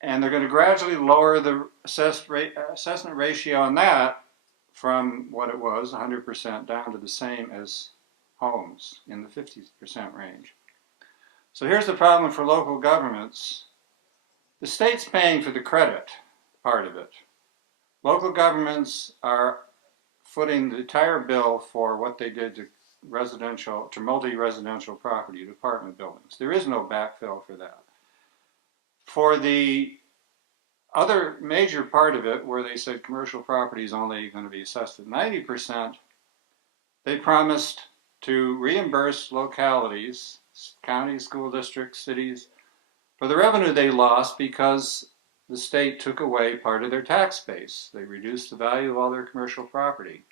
And they're going to gradually lower the assessment ratio on that from what it was, 100%, down to the same as homes in the 50% range. So here's the problem for local governments. The state's paying for the credit part of it. Local governments are footing the entire bill for what they did to multi-residential property, to apartment buildings. There is no backfill for that. For the other major part of it, where they said commercial property is only going to be assessed at 90%, they promised to reimburse localities, counties, school districts, cities, for the revenue they lost because the state took away part of their tax base. They reduced the value of all their commercial property.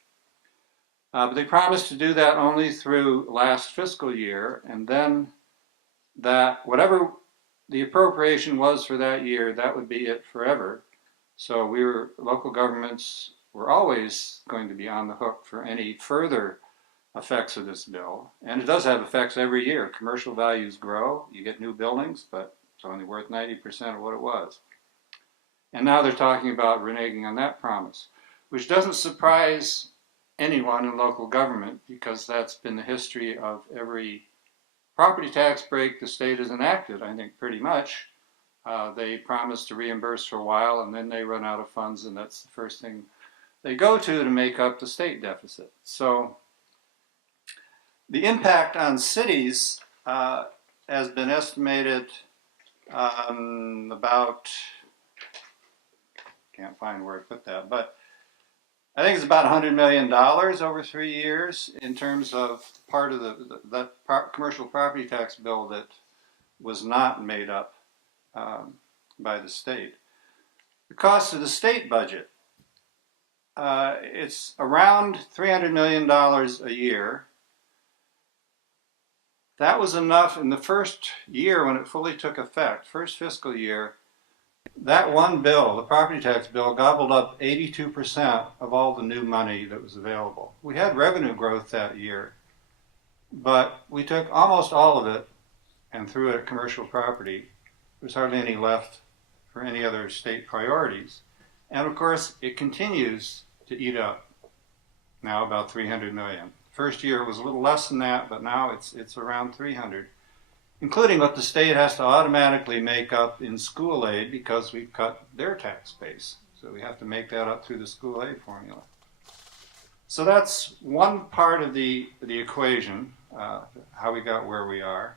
But they promised to do that only through last fiscal year, and then that whatever the appropriation was for that year, that would be it forever. So local governments were always going to be on the hook for any further effects of this bill. And it does have effects every year. Commercial values grow, you get new buildings, but it's only worth 90% of what it was. And now they're talking about reneging on that promise, which doesn't surprise anyone in local government because that's been the history of every property tax break the state has enacted, I think, pretty much. They promise to reimburse for a while and then they run out of funds, and that's the first thing they go to make up the state deficit. So the impact on cities has been estimated about, can't find where I put that, but I think it's about $100 million over 3 years in terms of part of that commercial property tax bill that was not made up by the state. The cost of the state budget, it's around $300 million a year. That was enough in the first year when it fully took effect, first fiscal year. That one bill, the property tax bill, gobbled up 82% of all the new money that was available. We had revenue growth that year, but we took almost all of it and threw it at commercial property. There's hardly any left for any other state priorities. And of course, it continues to eat up now about 300 million. First year was a little less than that, but now it's around 300. Including what the state has to automatically make up in school aid because we've cut their tax base. So we have to make that up through the school aid formula. So that's one part of the equation, how we got where we are.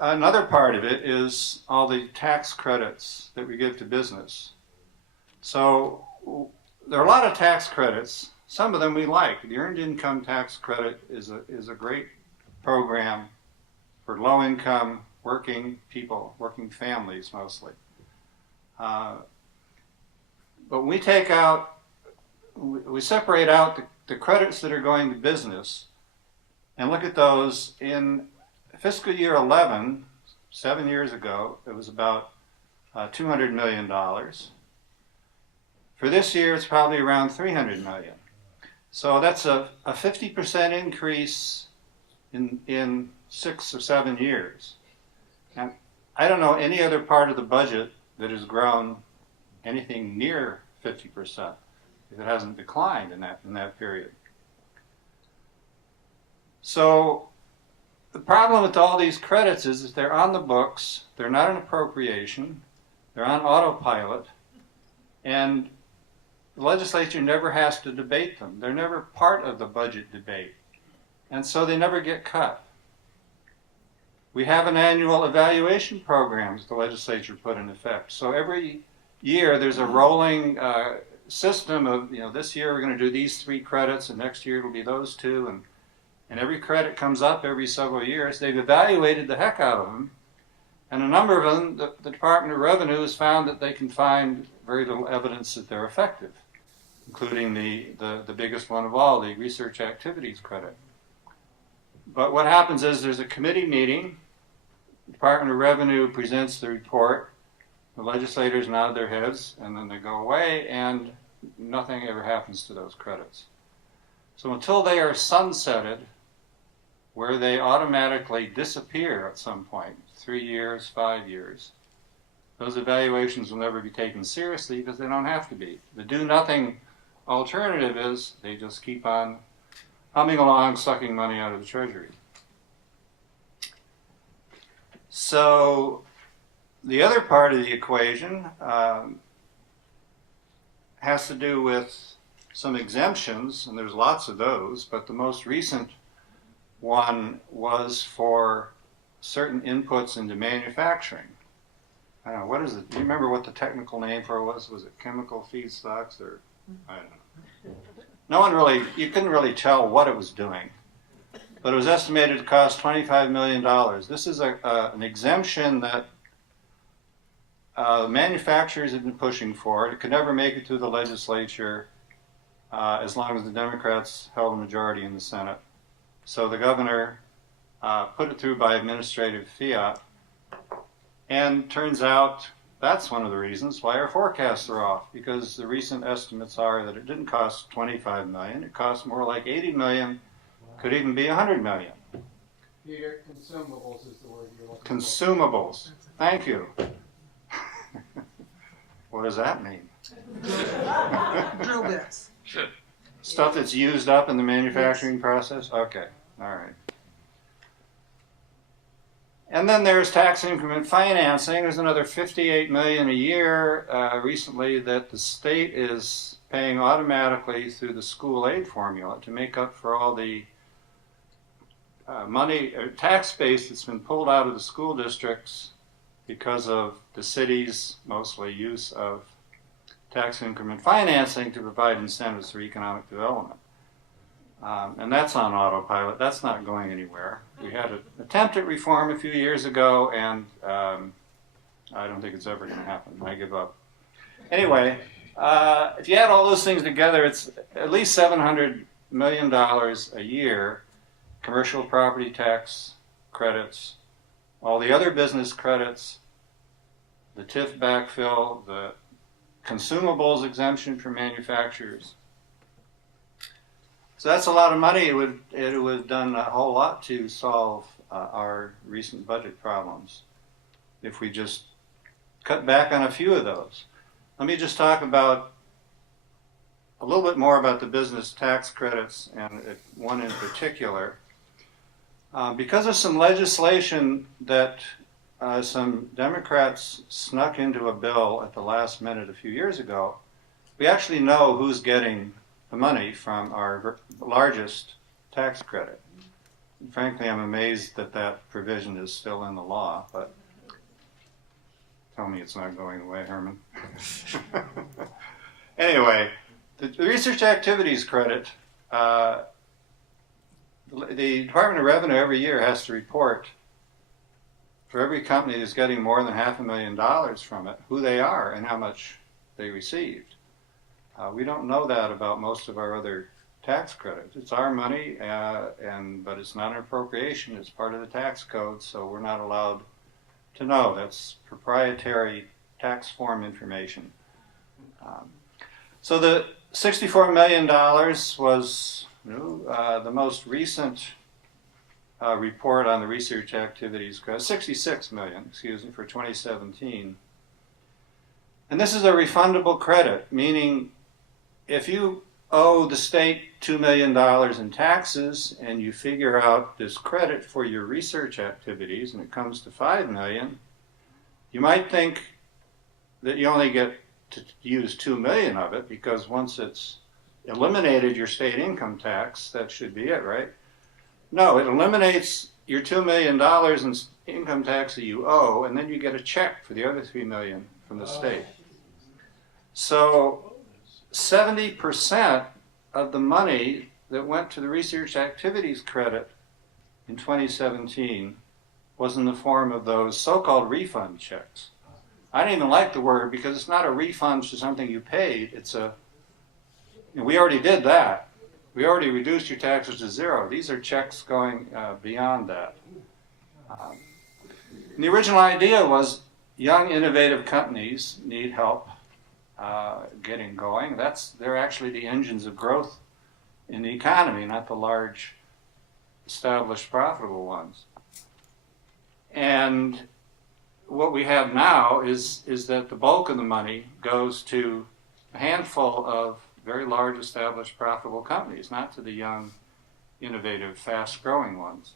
Another part of it is all the tax credits that we give to business. So there are a lot of tax credits. Some of them we like. The Earned Income Tax Credit is a great program for low-income working people, working families mostly. But we separate out the credits that are going to business and look at those. In fiscal year 11, 7 years ago, it was about $200 million. For this year, it's probably around $300 million. So that's a 50% increase in 6 or 7 years. And I don't know any other part of the budget that has grown anything near 50%, if it hasn't declined in that period. So the problem with all these credits is that they're on the books, they're not an appropriation, they're on autopilot, and the legislature never has to debate them. They're never part of the budget debate. And so they never get cut. We have an annual evaluation program the legislature put in effect. So every year there's a rolling system of, this year we're going to do these 3 credits, and next year it'll be those 2, and every credit comes up every several years. They've evaluated the heck out of them, and a number of them, the Department of Revenue has found that they can find very little evidence that they're effective, including the biggest one of all, the research activities credit. But what happens is there's a committee meeting, the Department of Revenue presents the report, the legislators nod their heads, and then they go away, and nothing ever happens to those credits. So until they are sunsetted, where they automatically disappear at some point, 3 years, 5 years, those evaluations will never be taken seriously because they don't have to be. The do-nothing alternative is they just keep on humming along, sucking money out of the Treasury. So the other part of the equation has to do with some exemptions, and there's lots of those, but the most recent one was for certain inputs into manufacturing. I don't know, what is it? Do you remember what the technical name for it was? Was it chemical feedstocks or, I don't know. No one really, you couldn't really tell what it was doing, but it was estimated to cost $25 million. This is an exemption that manufacturers have been pushing for. It could never make it through the legislature as long as the Democrats held a majority in the Senate. So the governor put it through by administrative fiat, and turns out that's one of the reasons why our forecasts are off, because the recent estimates are that it didn't cost $25 million, it cost more like $80 million, could even be $100 million. Peter, consumables is the word you're looking for. Consumables. Thank you. What does that mean? Drill bits. Stuff that's used up in the manufacturing process? Okay, all right. And then there's tax increment financing. There's another $58 million a year recently that the state is paying automatically through the school aid formula to make up for all the money or tax base that's been pulled out of the school districts because of the city's mostly use of tax increment financing to provide incentives for economic development. And that's on autopilot. That's not going anywhere. We had an attempt at reform a few years ago, and I don't think it's ever going to happen. I give up. Anyway, if you add all those things together, it's at least $700 million a year, commercial property tax credits, all the other business credits, the TIF backfill, the consumables exemption for manufacturers. So that's a lot of money. It would have done a whole lot to solve our recent budget problems if we just cut back on a few of those. Let me just talk about a little bit more about the business tax credits, and one in particular. Because of some legislation that some Democrats snuck into a bill at the last minute a few years ago, we actually know who's getting the money from our largest tax credit. And frankly, I'm amazed that that provision is still in the law, but tell me it's not going away, Herman. Anyway, the research activities credit, the Department of Revenue every year has to report for every company that's getting more than $500,000 from it, who they are and how much they received. We don't know that about most of our other tax credits. It's our money, but it's not an appropriation. It's part of the tax code, so we're not allowed to know. That's proprietary tax form information. So the $64 million was the most recent report on the research activities credit, $66 million, for 2017. And this is a refundable credit, meaning if you owe the state $2 million in taxes and you figure out this credit for your research activities and it comes to $5 million, you might think that you only get to use 2 million of it, because once it's eliminated your state income tax, that should be it, right? No, it eliminates your $2 million in income tax that you owe, and then you get a check for the other 3 million from the state. So 70% of the money that went to the research activities credit in 2017 was in the form of those so-called refund checks. I don't even like the word, because it's not a refund for something you paid. It's we already did that. We already reduced your taxes to zero. These are checks going beyond that. And the original idea was young, innovative companies need help getting going. They're actually the engines of growth in the economy, not the large, established, profitable ones. And what we have now is that the bulk of the money goes to a handful of very large, established, profitable companies, not to the young, innovative, fast-growing ones.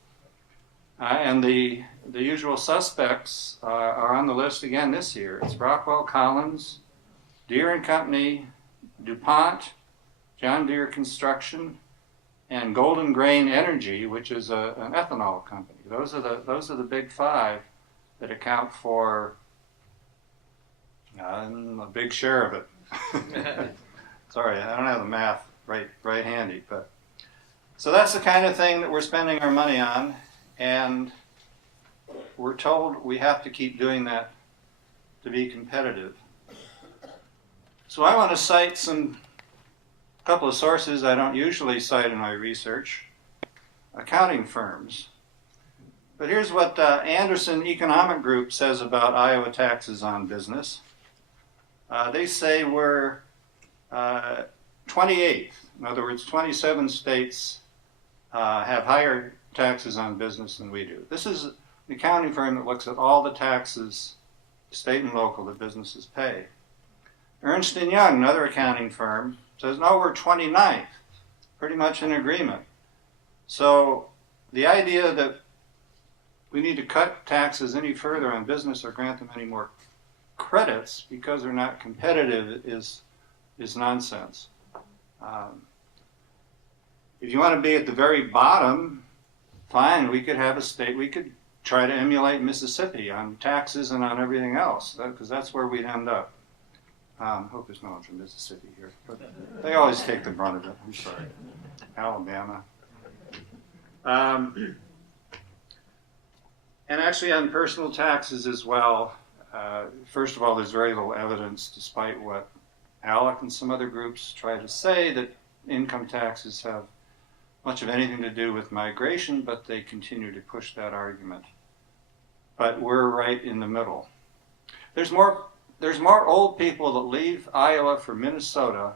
And the usual suspects are on the list again this year. It's Rockwell Collins, Deere and Company, DuPont, John Deere Construction, and Golden Grain Energy, which is an ethanol company. Those are the big five that account for a big share of it. Sorry, I don't have the math right handy, but so that's the kind of thing that we're spending our money on, and we're told we have to keep doing that to be competitive. So I want to cite a couple of sources I don't usually cite in my research, accounting firms. But here's what Anderson Economic Group says about Iowa taxes on business. They say we're 28th. In other words, 27 states have higher taxes on business than we do. This is an accounting firm that looks at all the taxes, state and local, that businesses pay. Ernst & Young, another accounting firm, says, no, we're 29th. Pretty much in agreement. So the idea that we need to cut taxes any further on business or grant them any more credits because they're not competitive is nonsense. If you want to be at the very bottom, fine, we could have a state, we could try to emulate Mississippi on taxes and on everything else, because that's where we'd end up. Hope there's no one from Mississippi here, but they always take the brunt of it. I'm sorry. Alabama. And actually on personal taxes as well, first of all, there's very little evidence, despite what ALEC and some other groups try to say, that income taxes have much of anything to do with migration, but they continue to push that argument. But we're right in the middle. There's more old people that leave Iowa for Minnesota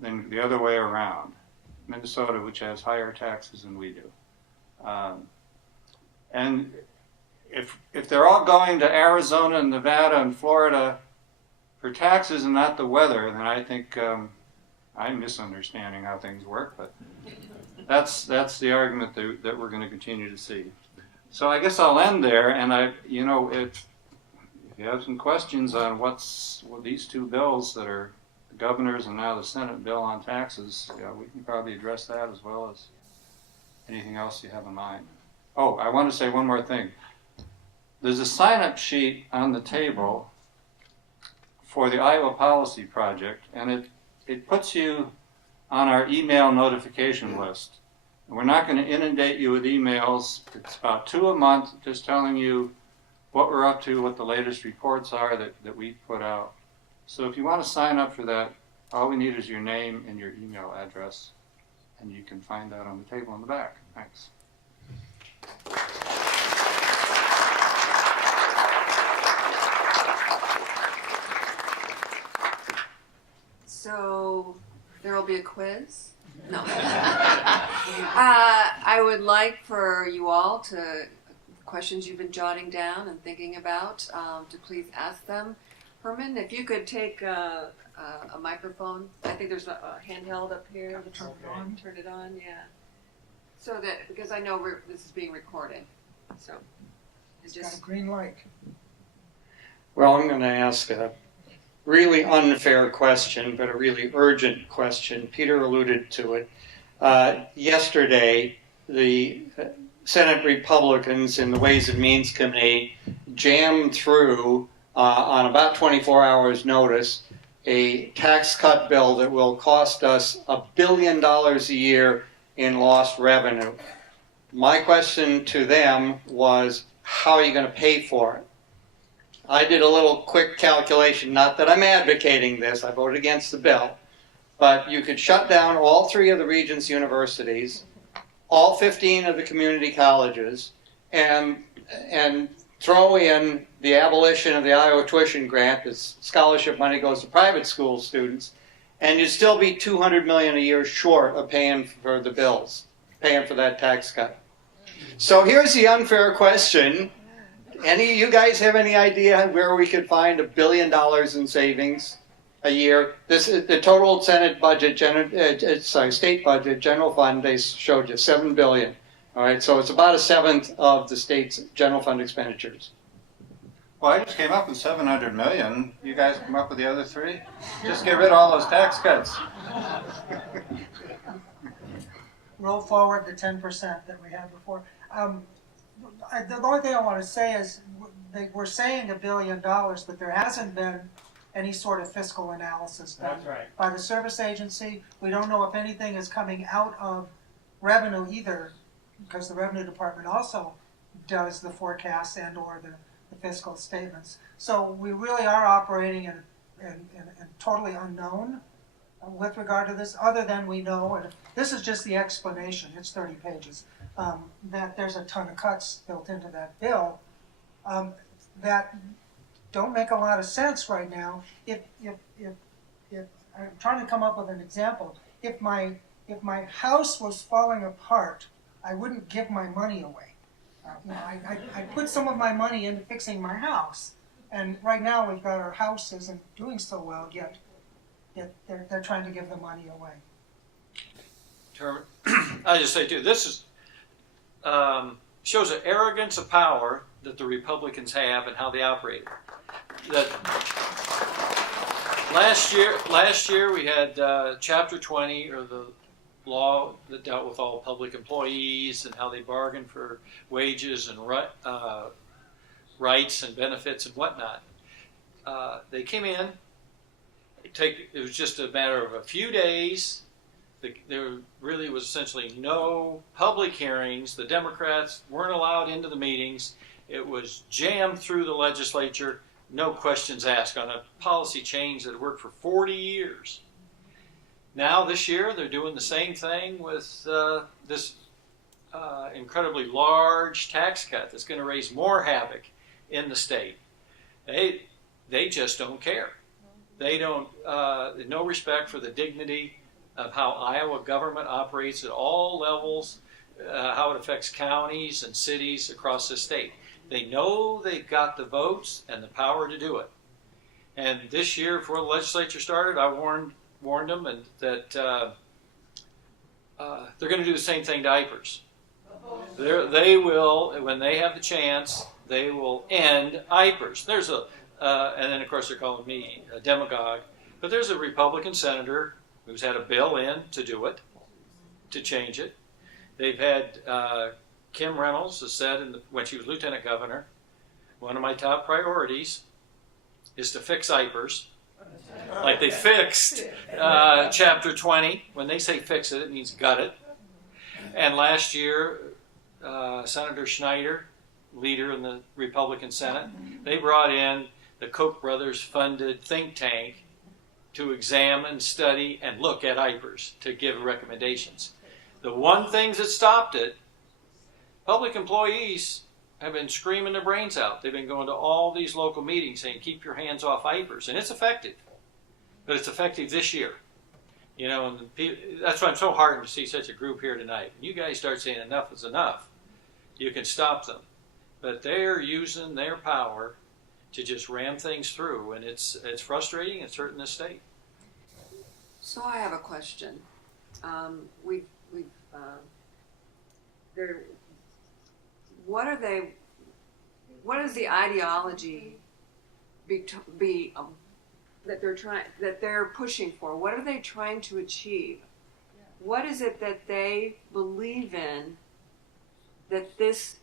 than the other way around. Minnesota, which has higher taxes than we do. And if they're all going to Arizona and Nevada and Florida for taxes and not the weather, then I think I'm misunderstanding how things work, but that's the argument that we're going to continue to see. So I guess I'll end there, and if you have some questions on these two bills that are the governor's and now the Senate bill on taxes, we can probably address that as well as anything else you have in mind. Oh, I want to say one more thing. There's a sign-up sheet on the table for the Iowa Policy Project, and it puts you on our email notification list. And we're not going to inundate you with emails. It's about 2 a month, just telling you what we're up to, what the latest reports are that we put out. So if you want to sign up for that, all we need is your name and your email address, and you can find that on the table in the back. Thanks. So there will be a quiz? No. I would like for you all to, questions you've been jotting down and thinking about, to please ask them. Herman, if you could take a microphone. I think there's a handheld up here. Turn it on. Turn it on, yeah. So that, because I know this is being recorded, so. It's got a green light. Well, I'm going to ask really unfair question, but a really urgent question. Peter alluded to it. Yesterday, the Senate Republicans in the Ways and Means Committee jammed through, on about 24 hours' notice, a tax cut bill that will cost us $1 billion a year in lost revenue. My question to them was, how are you going to pay for it? I did a little quick calculation, not that I'm advocating this, I voted against the bill, but you could shut down all 3 of the Regents universities, all 15 of the community colleges, and throw in the abolition of the Iowa tuition grant, this scholarship money goes to private school students, and you'd still be $200 million a year short of paying for the bills, paying for that tax cut. So here's the unfair question. Any of you guys have any idea where we could find $1 billion in savings a year? This is the total Senate budget, state budget, general fund. They showed you $7 billion. All right, so it's about 1/7 of the state's general fund expenditures. Well, I just came up with 700 million. You guys come up with the other 3? Just get rid of all those tax cuts. Roll forward the 10% that we had before. The only thing I want to say is we're saying $1 billion, but there hasn't been any sort of fiscal analysis done by the service agency. We don't know if anything is coming out of revenue either, because the revenue department also does the forecasts and or the fiscal statements. So we really are operating in totally unknown with regard to this, other than we know, and this is just the explanation, it's 30 pages, that there's a ton of cuts built into that bill that don't make a lot of sense right now. If I'm trying to come up with an example, if my house was falling apart, I wouldn't give my money away. I put some of my money into fixing my house, and right now we've got our house isn't doing so well yet they're trying to give the money away. I just say too, this is shows an arrogance of power that the Republicans have and how they operate. That last year we had Chapter 20, or the law that dealt with all public employees and how they bargain for wages and rights and benefits and whatnot. They came in. It was just a matter of a few days. There really was essentially no public hearings. The Democrats weren't allowed into the meetings. It was jammed through the legislature, no questions asked, on a policy change that worked for 40 years. Now this year they're doing the same thing with this incredibly large tax cut that's going to raise more havoc in the state. They just don't care. They don't, no respect for the dignity of how Iowa government operates at all levels, how it affects counties and cities across the state. They know they've got the votes and the power to do it. And this year, before the legislature started, I warned them that they're going to do the same thing to IPERS. They will, when they have the chance, they will end IPERS. And then, of course, they're calling me a demagogue. But there's a Republican senator who's had a bill in to do it, to change it. They've had Kim Reynolds has said when she was lieutenant governor, one of my top priorities is to fix IPERS. Like they fixed Chapter 20. When they say fix it, it means gut it. And last year, Senator Schneider, leader in the Republican Senate, they brought in the Koch brothers funded think tank to examine, study, and look at IPERS to give recommendations. The one thing that stopped it, public employees have been screaming their brains out. They've been going to all these local meetings saying, keep your hands off IPERS. And it's effective. But it's effective this year. You know, and that's why I'm so heartened to see such a group here tonight. When you guys start saying enough is enough, you can stop them. But they're using their power to just ram things through, and it's frustrating. It's hurting the state. So I have a question. What is the ideology that they're pushing for? What are they trying to achieve? What is it that they believe in that this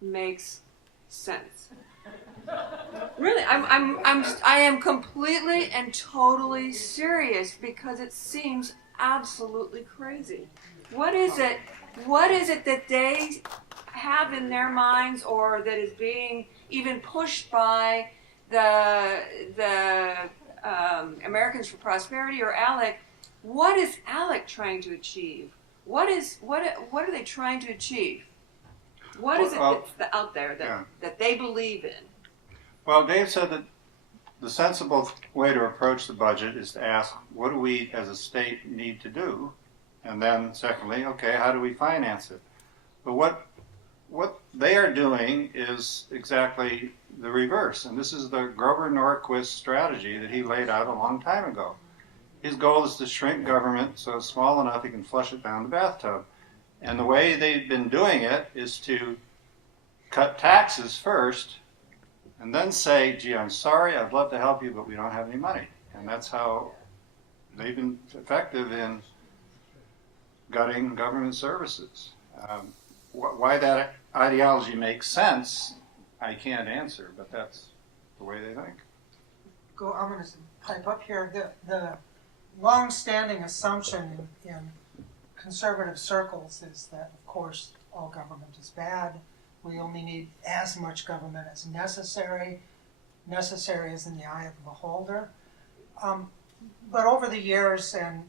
makes sense? Really, I am completely and totally serious because it seems absolutely crazy. What is it? What is it that they have in their minds, or that is being even pushed by the Americans for Prosperity or ALEC? What is ALEC trying to achieve? What are they trying to achieve? What is it that's out there that they believe in? Well, Dave said that the sensible way to approach the budget is to ask, what do we as a state need to do? And then secondly, okay, how do we finance it? But what they are doing is exactly the reverse. And this is the Grover Norquist strategy that he laid out a long time ago. His goal is to shrink government so it's small enough he can flush it down the bathtub. And the way they've been doing it is to cut taxes first and then say, gee, I'm sorry, I'd love to help you, but we don't have any money. And that's how they've been effective in gutting government services. Why that ideology makes sense, I can't answer, but that's the way they think. I'm going to pipe up here. The long-standing assumption in conservative circles is that, of course, all government is bad. We only need as much government as necessary. Necessary is in the eye of the beholder. But over the years, and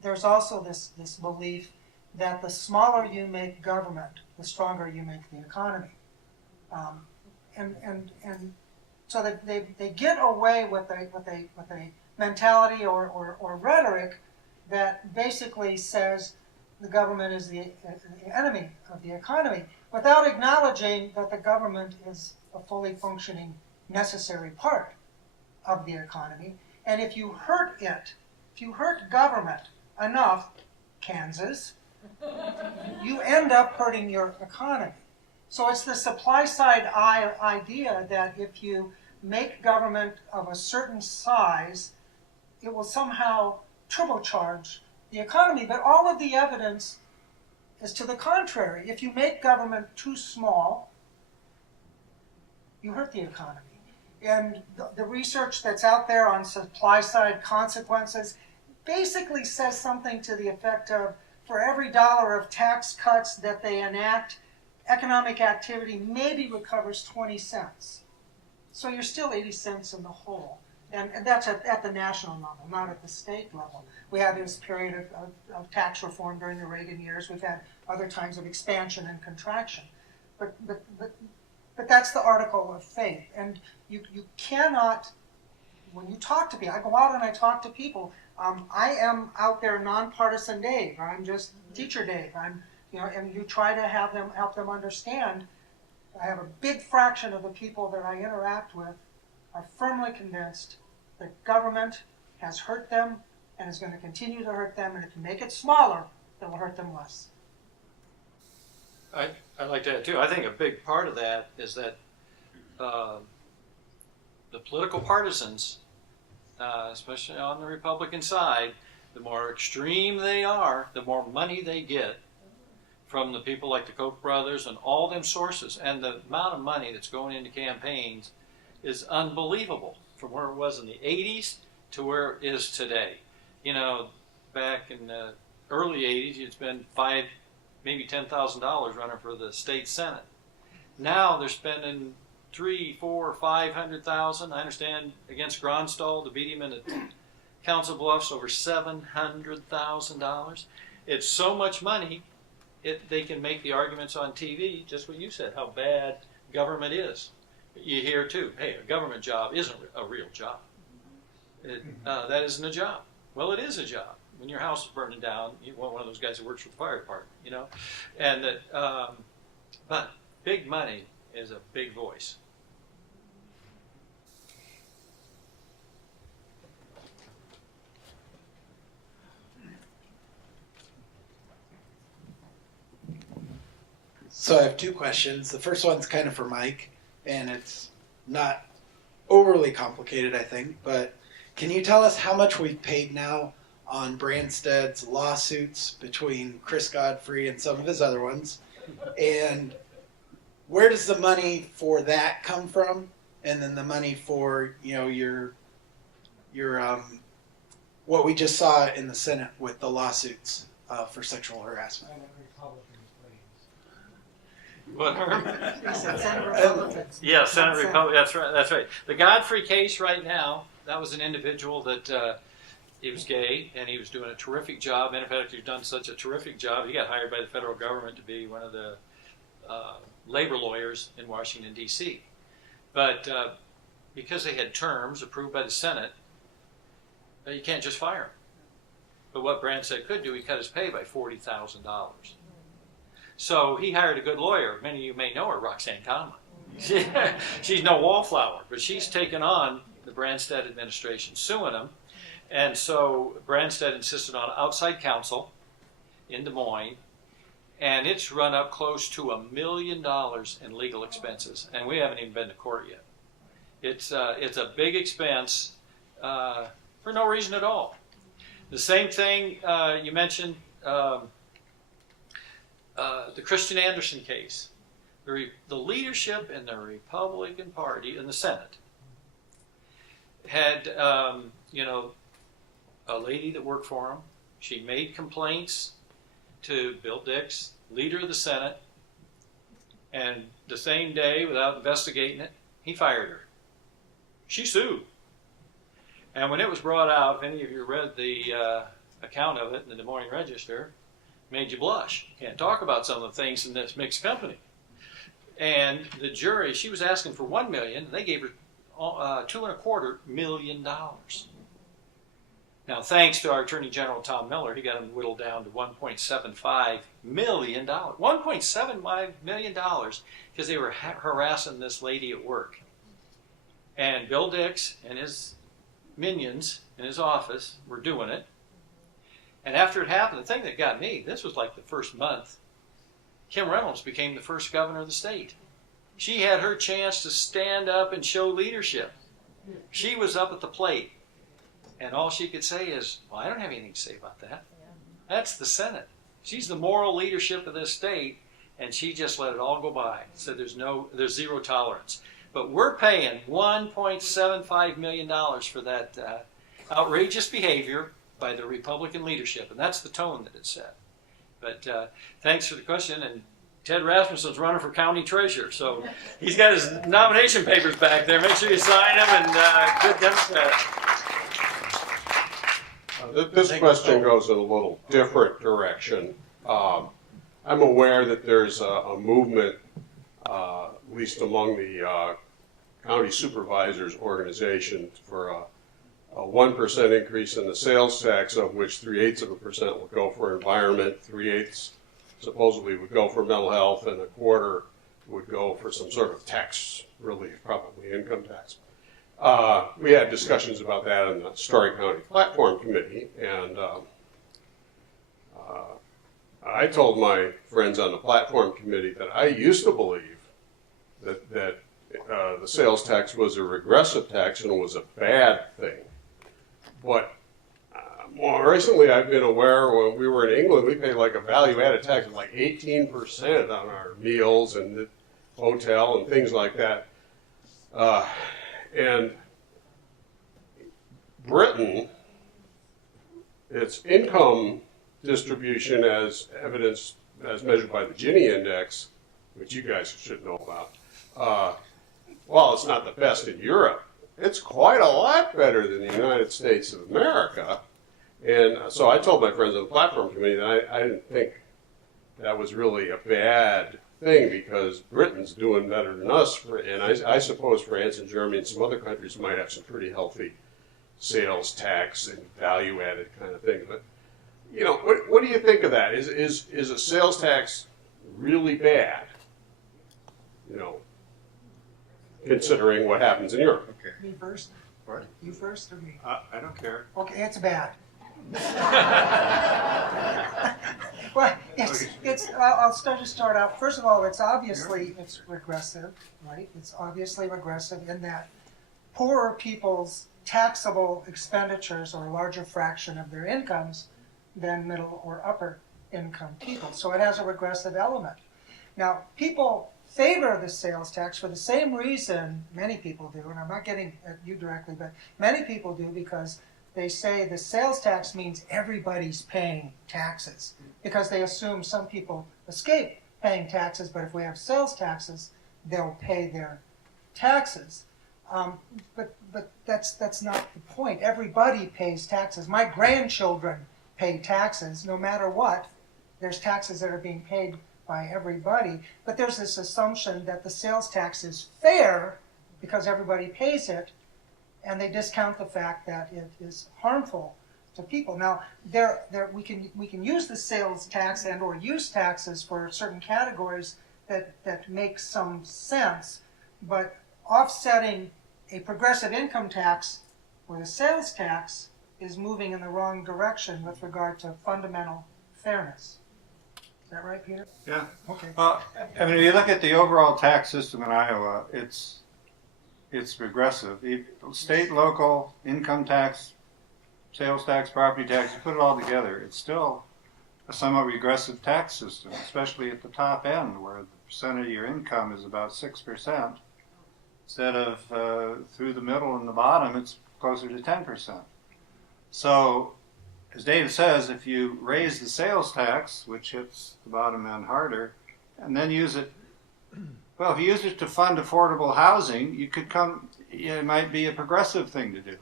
there's also this belief that the smaller you make government, the stronger you make the economy. And so that they get away with a mentality or rhetoric that basically says the government is the enemy of the economy, without acknowledging that the government is a fully functioning, necessary part of the economy. And if you hurt it, if you hurt government enough, Kansas, you end up hurting your economy. So it's the supply side idea that if you make government of a certain size, it will somehow turbocharge the economy. But all of the evidence is to the contrary. If you make government too small, you hurt the economy. And the research that's out there on supply side consequences basically says something to the effect of, for every dollar of tax cuts that they enact, economic activity maybe recovers 20 cents. So you're still 80 cents in the hole. And that's at the national level, not at the state level. We had this period of tax reform during the Reagan years. We've had other times of expansion and contraction. But that's the article of faith. And you cannot, when you talk to people, I go out and I talk to people, I am out there nonpartisan Dave. I'm just teacher Dave. And you try to help them understand. I have a big fraction of the people that I interact with are firmly convinced that government has hurt them and is going to continue to hurt them, and if you make it smaller, it will hurt them less. I'd like to add too. I think a big part of that is that the political partisans, especially on the Republican side, the more extreme they are, the more money they get from the people like the Koch brothers and all them sources. And the amount of money that's going into campaigns is unbelievable, from where it was in the 80s to where it is today. You know, back in the early 80s, you'd spend $5,000, maybe $10,000 running for the state senate. Now they're spending $300,000, $400,000, $500,000. I understand against Gronstall to beat him in the Council Bluffs over $700,000. It's so much money, they can make the arguments on TV, just what you said, how bad government is. You hear too, hey, a government job isn't a real job. That isn't a job. Well, it is a job. When your house is burning down, you want one of those guys who works for the fire department, you know. And that, but big money is a big voice. So I have two questions. The first one's kind of for Mike, and it's not overly complicated, I think, but can you tell us how much we've paid now on Branstad's lawsuits between Chris Godfrey and some of his other ones? And where does the money for that come from? And then the money for, you know, your what we just saw in the Senate with the lawsuits for sexual harassment. What, Herb? He said Senate Republicans. Yeah, Senate Republican. That's right. That's right. The Godfrey case right now. That was an individual that he was gay and he was doing a terrific job. And in fact, he's done such a terrific job. He got hired by the federal government to be one of the labor lawyers in Washington D.C. But because they had terms approved by the Senate, you can't just fire him. But what Branstad could do, he cut his pay by $40,000. So he hired a good lawyer. Many of you may know her, Roxanne Conlon. She's no wallflower, but she's taken on the Branstad administration suing him. And so Branstad insisted on outside counsel in Des Moines, and it's run up close to $1 million in legal expenses, and we haven't even been to court yet. It's a big expense for no reason at all. The same thing you mentioned, the Christian Anderson case. The leadership in the Republican Party in the Senate had, a lady that worked for him. She made complaints to Bill Dix, leader of the Senate, and the same day, without investigating it, he fired her. She sued. And when it was brought out, if any of you read the account of it in the Des Moines Register, it made you blush. You can't talk about some of the things in this mixed company. And the jury, she was asking for $1 million, and they gave her $2.25 million. Now, thanks to our Attorney General Tom Miller, he got him whittled down to $1.75 million. $1.75 million because they were harassing this lady at work. And Bill Dix and his minions in his office were doing it. And after it happened, the thing that got me, this was like the first month, Kim Reynolds became the first governor of the state. She had her chance to stand up and show leadership. She was up at the plate. And all she could say is, well, I don't have anything to say about that. That's the Senate. She's the moral leadership of this state, and she just let it all go by. Said there's zero tolerance. But we're paying $1.75 million for that outrageous behavior by the Republican leadership, and that's the tone that it set. But thanks for the question, and Ted Rasmussen's running for county treasurer, so he's got his nomination papers back there. Make sure you sign them, and good Democrat. This question goes in a little different direction. I'm aware that there's a movement, at least among the county supervisors organization, for a 1% increase in the sales tax, of which 3/8% will go for environment, 3/8 supposedly would go for mental health, and 1/4 would go for some sort of tax relief, probably income tax. We had discussions about that in the Story County Platform Committee, and I told my friends on the Platform Committee that I used to believe that the sales tax was a regressive tax and was a bad thing. But more recently, I've been aware when we were in England, we paid like a value-added tax of like 18% on our meals and the hotel and things like that. And Britain, its income distribution as evidenced, as measured by the Gini index, which you guys should know about, while it's not the best in Europe, it's quite a lot better than the United States of America. And so I told my friends on the Platform Committee that I didn't think that was really a bad thing, because Britain's doing better than us, and I suppose France and Germany and some other countries might have some pretty healthy sales tax and value-added kind of thing. But, you know, what do you think of that? Is a sales tax really bad? You know, considering what happens in Europe. Okay. Me first? What? You first or me? I don't care. Okay, it's bad. Well, I'll start out. First of all, it's regressive, right? It's obviously regressive in that poorer people's taxable expenditures are a larger fraction of their incomes than middle or upper income people. So it has a regressive element. Now, people favor the sales tax for the same reason many people do, and I'm not getting at you directly, but many people do, because they say the sales tax means everybody's paying taxes, because they assume some people escape paying taxes, but if we have sales taxes, they'll pay their taxes. But that's not the point. Everybody pays taxes. My grandchildren pay taxes no matter what. There's taxes that are being paid by everybody, but there's this assumption that the sales tax is fair because everybody pays it, and they discount the fact that it is harmful to people. Now, we can use the sales tax and or use taxes for certain categories that make some sense, but offsetting a progressive income tax with a sales tax is moving in the wrong direction with regard to fundamental fairness. Is that right, Peter? Yeah. Okay. I mean, if you look at the overall tax system in Iowa, it's regressive. State, local, income tax, sales tax, property tax, you put it all together, it's still a somewhat regressive tax system, especially at the top end, where the percentage of your income is about 6%. Instead of through the middle and the bottom, it's closer to 10%. So, as Dave says, if you raise the sales tax, which hits the bottom end harder, and then use it, well, if you use it to fund affordable housing, it might be a progressive thing to do.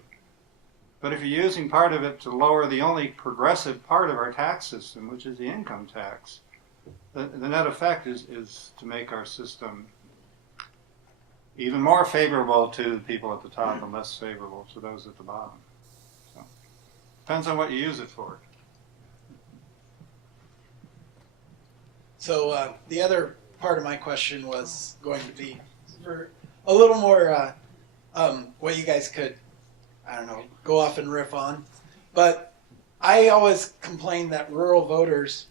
But if you're using part of it to lower the only progressive part of our tax system, which is the income tax, the net effect is to make our system even more favorable to the people at the top and less favorable to those at the bottom. So, depends on what you use it for. So the other part of my question was going to be for a little more what you guys could, I don't know, go off and riff on. But I always complain that rural voters,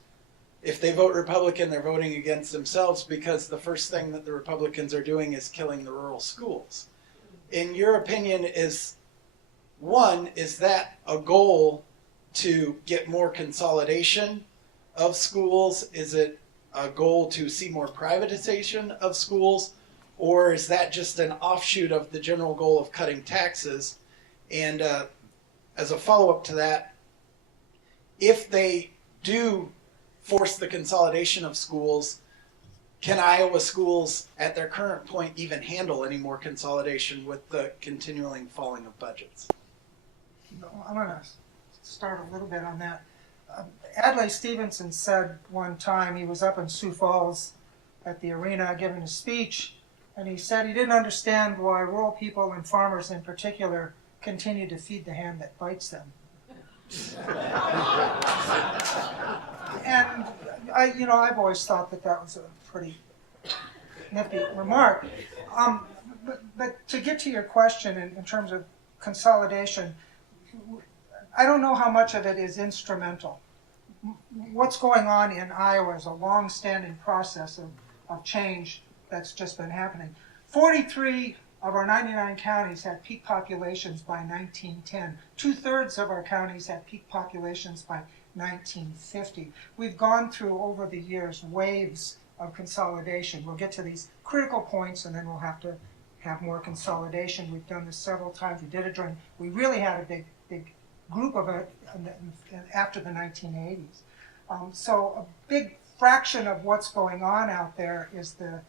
if they vote Republican, they're voting against themselves, because the first thing that the Republicans are doing is killing the rural schools. In your opinion, is that a goal to get more consolidation of schools? Is it a goal to see more privatization of schools? Or is that just an offshoot of the general goal of cutting taxes? And as a follow-up to that, if they do force the consolidation of schools, can Iowa schools at their current point even handle any more consolidation with the continuing falling of budgets? I'm going to start a little bit on that. Adlai Stevenson said one time, he was up in Sioux Falls at the arena giving a speech, and he said he didn't understand why rural people and farmers in particular continue to feed the hand that bites them. And I've always thought that was a pretty nifty remark. But to get to your question in terms of consolidation, I don't know how much of it is instrumental. What's going on in Iowa is a long-standing process of change that's just been happening. 43 of our 99 counties had peak populations by 1910. 2/3 of our counties had peak populations by 1950. We've gone through, over the years, waves of consolidation. We'll get to these critical points, and then we'll have to have more consolidation. We've done this several times. We really had a big group of it after the 1980s. So a big fraction of what's going on out there is the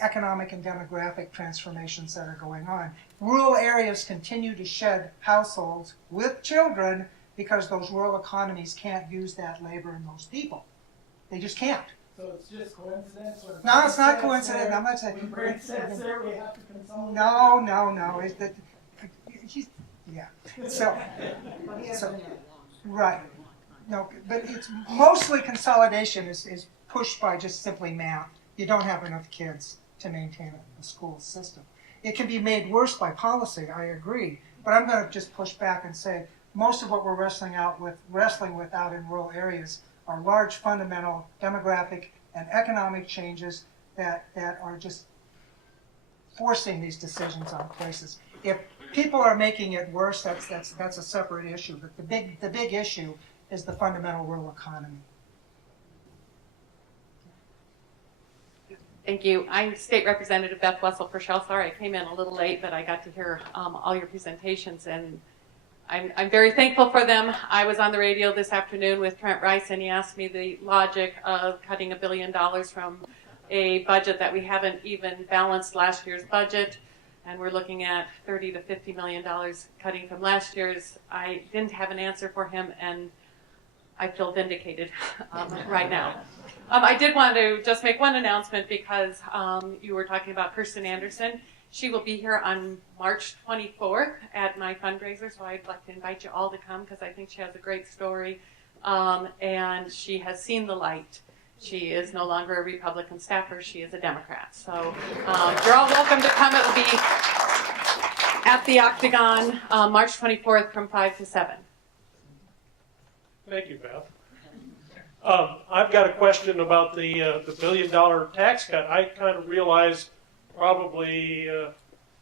economic and demographic transformations that are going on. Rural areas continue to shed households with children because those rural economies can't use that labor and those people. They just can't. So it's just coincidence? Or No, it's not coincidence. I'm not saying. When Brent says there, we have to consolidate? No. Yeah. So, right. No, but it's mostly consolidation is pushed by just simply math. You don't have enough kids to maintain a school system. It can be made worse by policy, I agree, but I'm going to just push back and say most of what we're wrestling with out in rural areas are large fundamental demographic and economic changes that are just forcing these decisions on places. if people are making it worse, that's a separate issue. But the big issue is the fundamental rural economy. Thank you. I'm State Representative Beth Wessel for Shell. Sorry, I came in a little late, but I got to hear all your presentations, and I'm very thankful for them. I was on the radio this afternoon with Trent Rice, and he asked me the logic of cutting $1 billion from a budget that we haven't even balanced last year's budget, and we're looking at $30 to $50 million cutting from last year's. I didn't have an answer for him, and I feel vindicated right now. I did want to just make one announcement because you were talking about Kirsten Anderson. She will be here on March 24th at my fundraiser, so I'd like to invite you all to come because I think she has a great story, and she has seen the light. She is no longer a Republican staffer, she is a Democrat. So you're all welcome to come. It will be at the Octagon, March 24th from 5 to 7. Thank you, Beth. I've got a question about the $1 billion tax cut. I kind of realized probably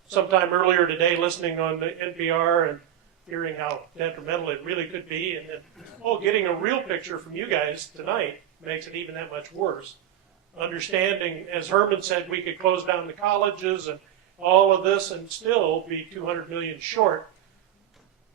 sometime earlier today, listening on the NPR and hearing how detrimental it really could be, and then getting a real picture from you guys tonight makes it even that much worse. Understanding, as Herman said, we could close down the colleges and all of this and still be 200 million short.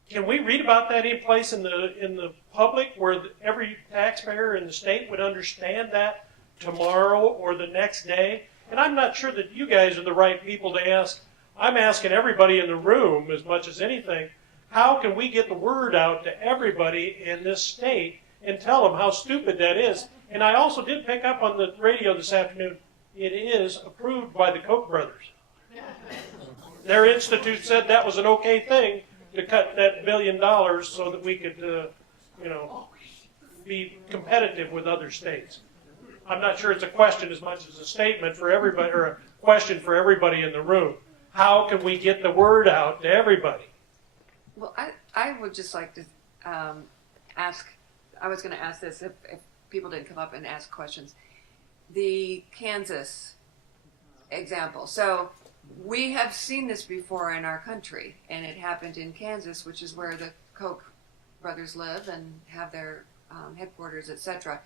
Can we read about that any place in the public where every taxpayer in the state would understand that tomorrow or the next day? And I'm not sure that you guys are the right people to ask. I'm asking everybody in the room as much as anything, how can we get the word out to everybody in this state and tell them how stupid that is? And I also did pick up on the radio this afternoon, it is approved by the Koch brothers. Their institute said that was an okay thing to cut that $1 billion so that we could, be competitive with other states. I'm not sure it's a question as much as a statement for everybody, or a question for everybody in the room. How can we get the word out to everybody? Well, I would just like to ask, I was going to ask this if people didn't come up and ask questions. The Kansas example. So we have seen this before in our country, and it happened in Kansas, which is where the Koch brothers live and have their headquarters, etc.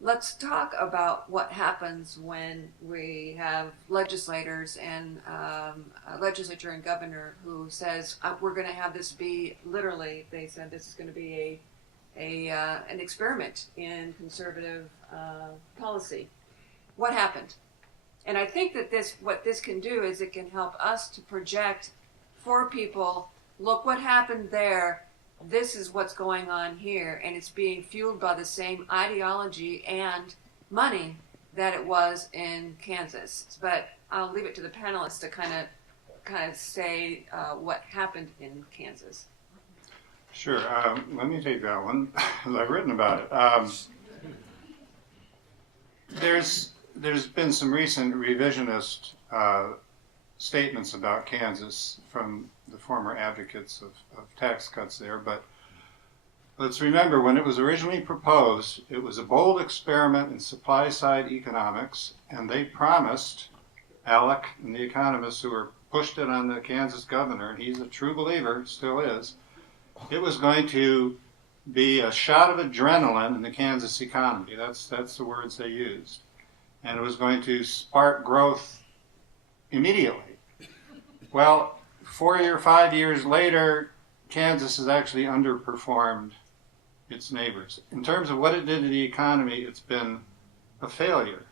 Let's talk about what happens when we have legislators and a legislature and governor who says we're going to have this be literally. They said this is going to be an experiment in conservative policy. What happened? And I think that what this can do is it can help us to project for people, look what happened there, this is what's going on here, and it's being fueled by the same ideology and money that it was in Kansas. But I'll leave it to the panelists to kind of say what happened in Kansas. Sure. Let me take that one. I've written about it. There's been some recent revisionist statements about Kansas from the former advocates of tax cuts there, but let's remember when it was originally proposed, it was a bold experiment in supply-side economics, and they promised, Alec and the economists who were pushed it on the Kansas governor, and he's a true believer, still is, it was going to be a shot of adrenaline in the Kansas economy. That's the words they used. And it was going to spark growth immediately. Well, 4 or 5 years later, Kansas has actually underperformed its neighbors. In terms of what it did to the economy, it's been a failure.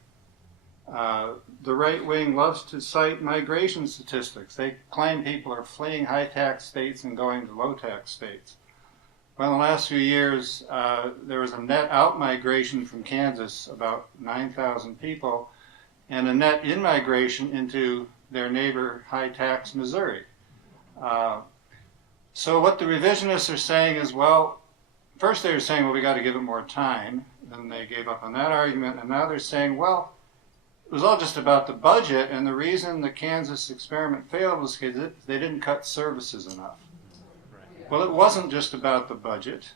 The right wing loves to cite migration statistics. They claim people are fleeing high-tax states and going to low-tax states. Well, in the last few years, there was a net out-migration from Kansas, about 9,000 people, and a net in-migration into their neighbor, high-tax Missouri. So what the revisionists are saying is, well, first they were saying, well, we got to give it more time. Then they gave up on that argument, and now they're saying, well, it was all just about the budget, and the reason the Kansas experiment failed was because they didn't cut services enough. Well, it wasn't just about the budget.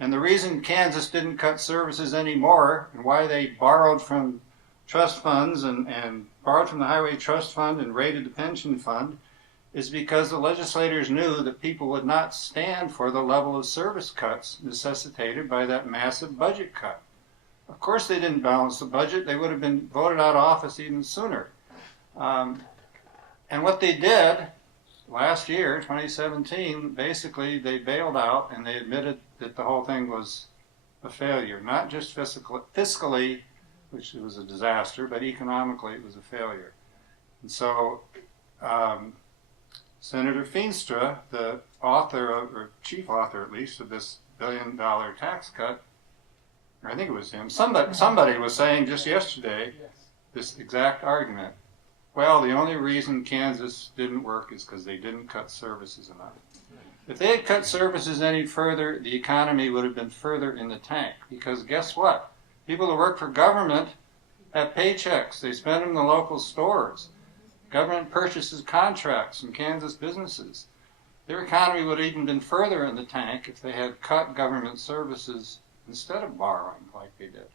And the reason Kansas didn't cut services anymore, and why they borrowed from trust funds and borrowed from the Highway Trust Fund and raided the pension fund, is because the legislators knew that people would not stand for the level of service cuts necessitated by that massive budget cut. Of course they didn't balance the budget. They would have been voted out of office even sooner. And what they did last year, 2017, basically they bailed out and they admitted that the whole thing was a failure, not just fiscally, which was a disaster, but economically it was a failure. And so Senator Feenstra, the author, or chief author at least, of this $1 billion tax cut, or I think it was him, somebody was saying just yesterday this exact argument. Well, the only reason Kansas didn't work is because they didn't cut services enough. If they had cut services any further, the economy would have been further in the tank. Because guess what? People who work for government have paychecks. They spend them in the local stores. Government purchases contracts from Kansas businesses. Their economy would have even been further in the tank if they had cut government services instead of borrowing like they did.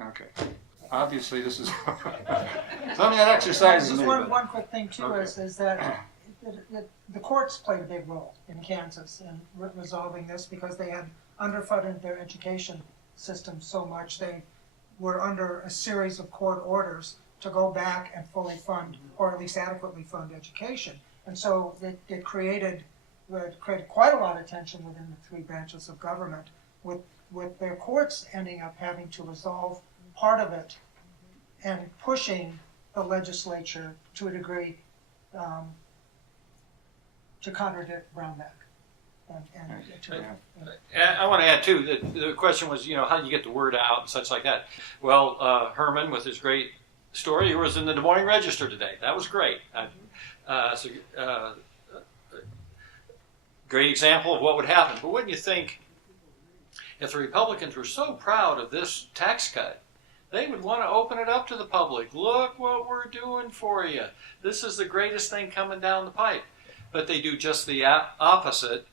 Okay. Obviously, this is something that exercises Just me. one quick thing too Okay. is that the courts played a big role in Kansas in resolving this because they had underfunded their education system so much. They were under a series of court orders to go back and fully fund, or at least adequately fund, education. And so it created quite a lot of tension within the three branches of government, with their courts ending up having to resolve part of it and pushing the legislature to a degree to contradict Brownback. And I want to add too that the question was, how do you get the word out and such like that? Well, Herman with his great story, he was in the Des Moines Register today. That was great. Great example of what would happen. But wouldn't you think if the Republicans were so proud of this tax cut, they would want to open it up to the public. Look what we're doing for you. This is the greatest thing coming down the pipe. But they do just the opposite.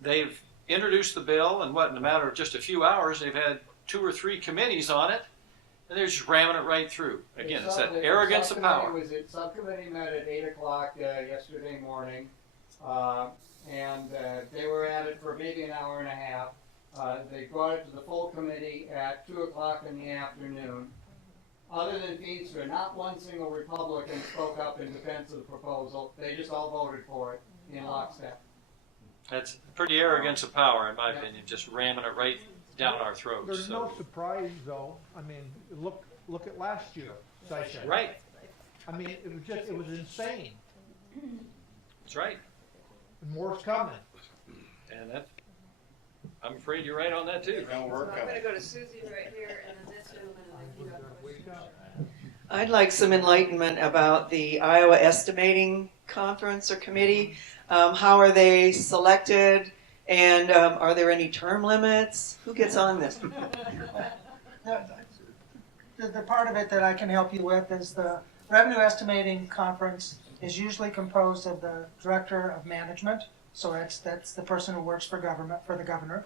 They've introduced the bill, and in a matter of just a few hours, they've had 2 or 3 committees on it, and they're just ramming it right through. Again, it's that arrogance of power. Subcommittee met at 8 o'clock yesterday morning, and they were at it for maybe an hour and a half. They brought it to the full committee at 2 o'clock in the afternoon. Other than Feenstra, not one single Republican spoke up in defense of the proposal. They just all voted for it in lockstep. That's pretty arrogance of power, in my opinion, just ramming it right down our throats. There's no surprise, though. I mean, look at last year session. Right. I mean, it was insane. That's right. And more's coming. And I'm afraid you're right on that too. I'm going to go to Susie right here, and then this gentleman, and then you got questions. I'd like some enlightenment about the Iowa Estimating Conference or Committee. How are they selected? And are there any term limits? Who gets on this? The part of it that I can help you with is the Revenue Estimating Conference is usually composed of the Director of Management, so that's the person who works for the governor,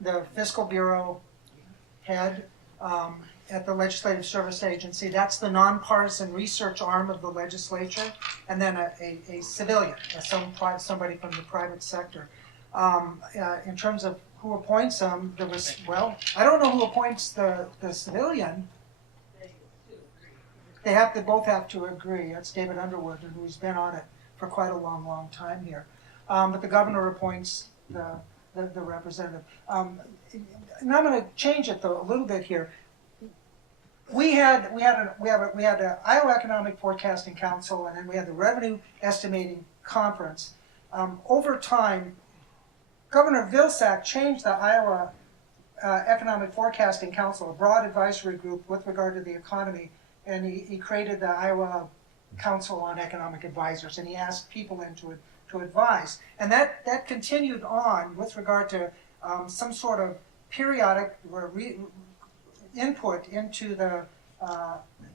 the Fiscal Bureau head at the Legislative Service Agency, that's the nonpartisan research arm of the legislature, and then a civilian, somebody from the private sector. In terms of who appoints them, I don't know who appoints the civilian. They both have to agree. That's David Underwood, who's been on it for quite a long time here. But the governor appoints the representative. And I'm going to change it though a little bit here. We had an Iowa Economic Forecasting Council, and then we had the Revenue Estimating Conference. Over time, Governor Vilsack changed the Iowa Economic Forecasting Council, a broad advisory group with regard to the economy, and he created the Iowa Council on Economic Advisors, and he asked people in to advise. And that continued on with regard to some sort of periodic input into the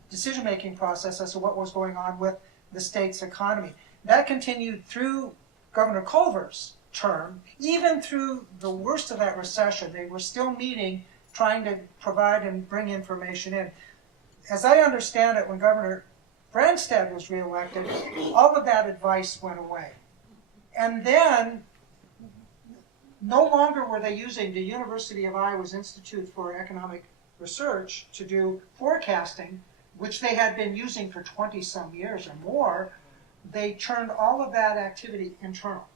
decision-making process as to what was going on with the state's economy. That continued through Governor Culver's term, even through the worst of that recession. They were still meeting, trying to provide and bring information in. As I understand it, when Governor Branstad was reelected, all of that advice went away. And then, no longer were they using the University of Iowa's Institute for Economic Research to do forecasting, which they had been using for 20-some years or more. They turned all of that activity internal.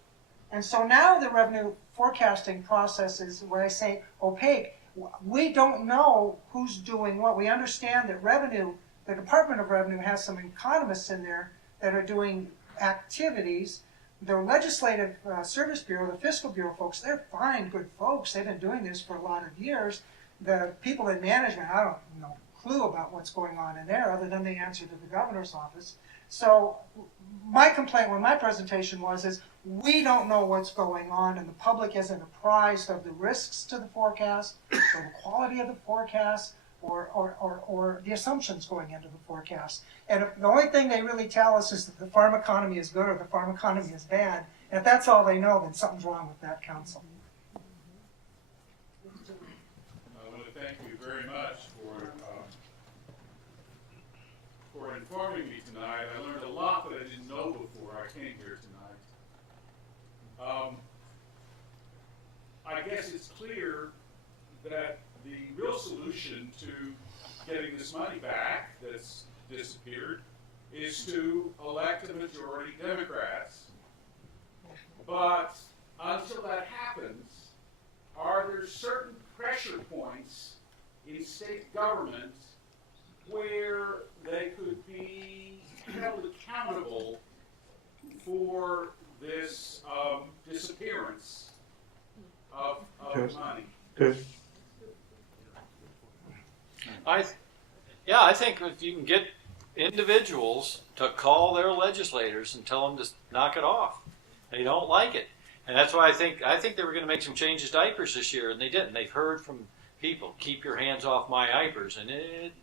And so now the revenue forecasting process is what I say opaque. We don't know who's doing what. We understand that the Department of Revenue has some economists in there that are doing activities. The Legislative Service Bureau, the Fiscal Bureau folks, they're fine, good folks. They've been doing this for a lot of years. The people in management, I don't know clue about what's going on in there other than they answer to the governor's office. So my complaint when my presentation is we don't know what's going on and the public isn't apprised of the risks to the forecast or the quality of the forecast or the assumptions going into the forecast. And if the only thing they really tell us is that the farm economy is good or the farm economy is bad, and if that's all they know, then something's wrong with that council. I want to thank you very much for informing me tonight. I learned a lot that I didn't know before I came here tonight. I guess it's clear that the real solution to getting this money back that's disappeared is to elect a majority Democrats. But until that happens, are there certain pressure points in state government where they could be held accountable for this disappearance of money? Good. I think if you can get individuals to call their legislators and tell them to knock it off, they don't like it, and that's why I think they were going to make some changes to diapers this year, and they didn't. They've heard from people, keep your hands off my diapers, and it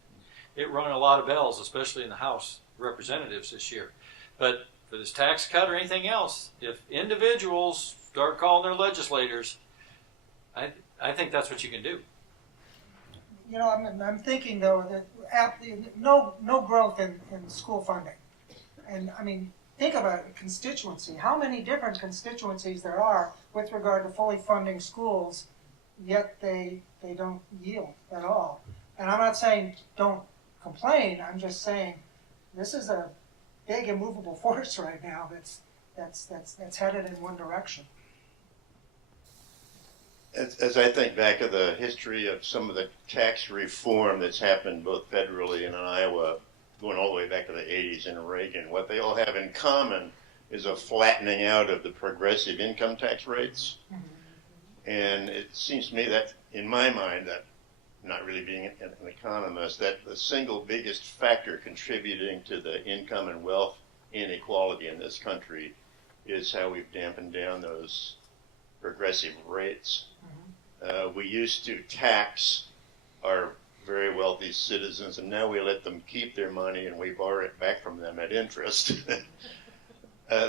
rung a lot of bells, especially in the House of Representatives this year. But for this tax cut or anything else, if individuals start calling their legislators, I think that's what you can do. You know, I'm thinking though that no growth in school funding, and I mean think about a constituency. How many different constituencies there are with regard to fully funding schools, yet they don't yield at all. And I'm not saying don't complain. I'm just saying this is a big immovable force right now that's headed in one direction. As I think back of the history of some of the tax reform that's happened both federally and in Iowa, going all the way back to the 80s in Reagan, what they all have in common is a flattening out of the progressive income tax rates. And it seems to me that, in my mind, that not really being an economist, that the single biggest factor contributing to the income and wealth inequality in this country is how we've dampened down those progressive rates. We used to tax our very wealthy citizens, and now we let them keep their money and we borrow it back from them at interest.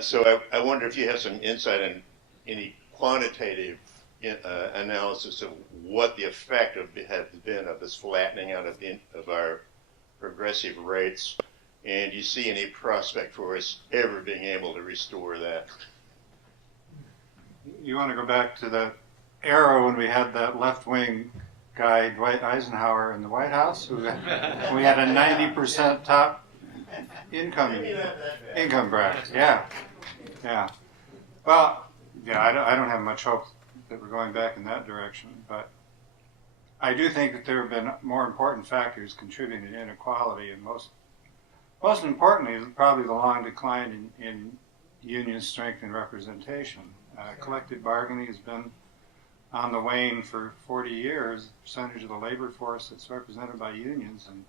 So I wonder if you have some insight on any quantitative analysis of what the effect has been of this flattening out of our progressive rates, and you see any prospect for us ever being able to restore that? You want to go back to the era when we had that left-wing guy, Dwight Eisenhower, in the White House? We had a 90% top income bracket. Yeah. Well, yeah, I don't have much hope that we're going back in that direction, but I do think that there have been more important factors contributing to inequality, and most importantly is probably the long decline in union strength and representation. Collective bargaining has been on the wane for 40 years, percentage of the labor force that's represented by unions, and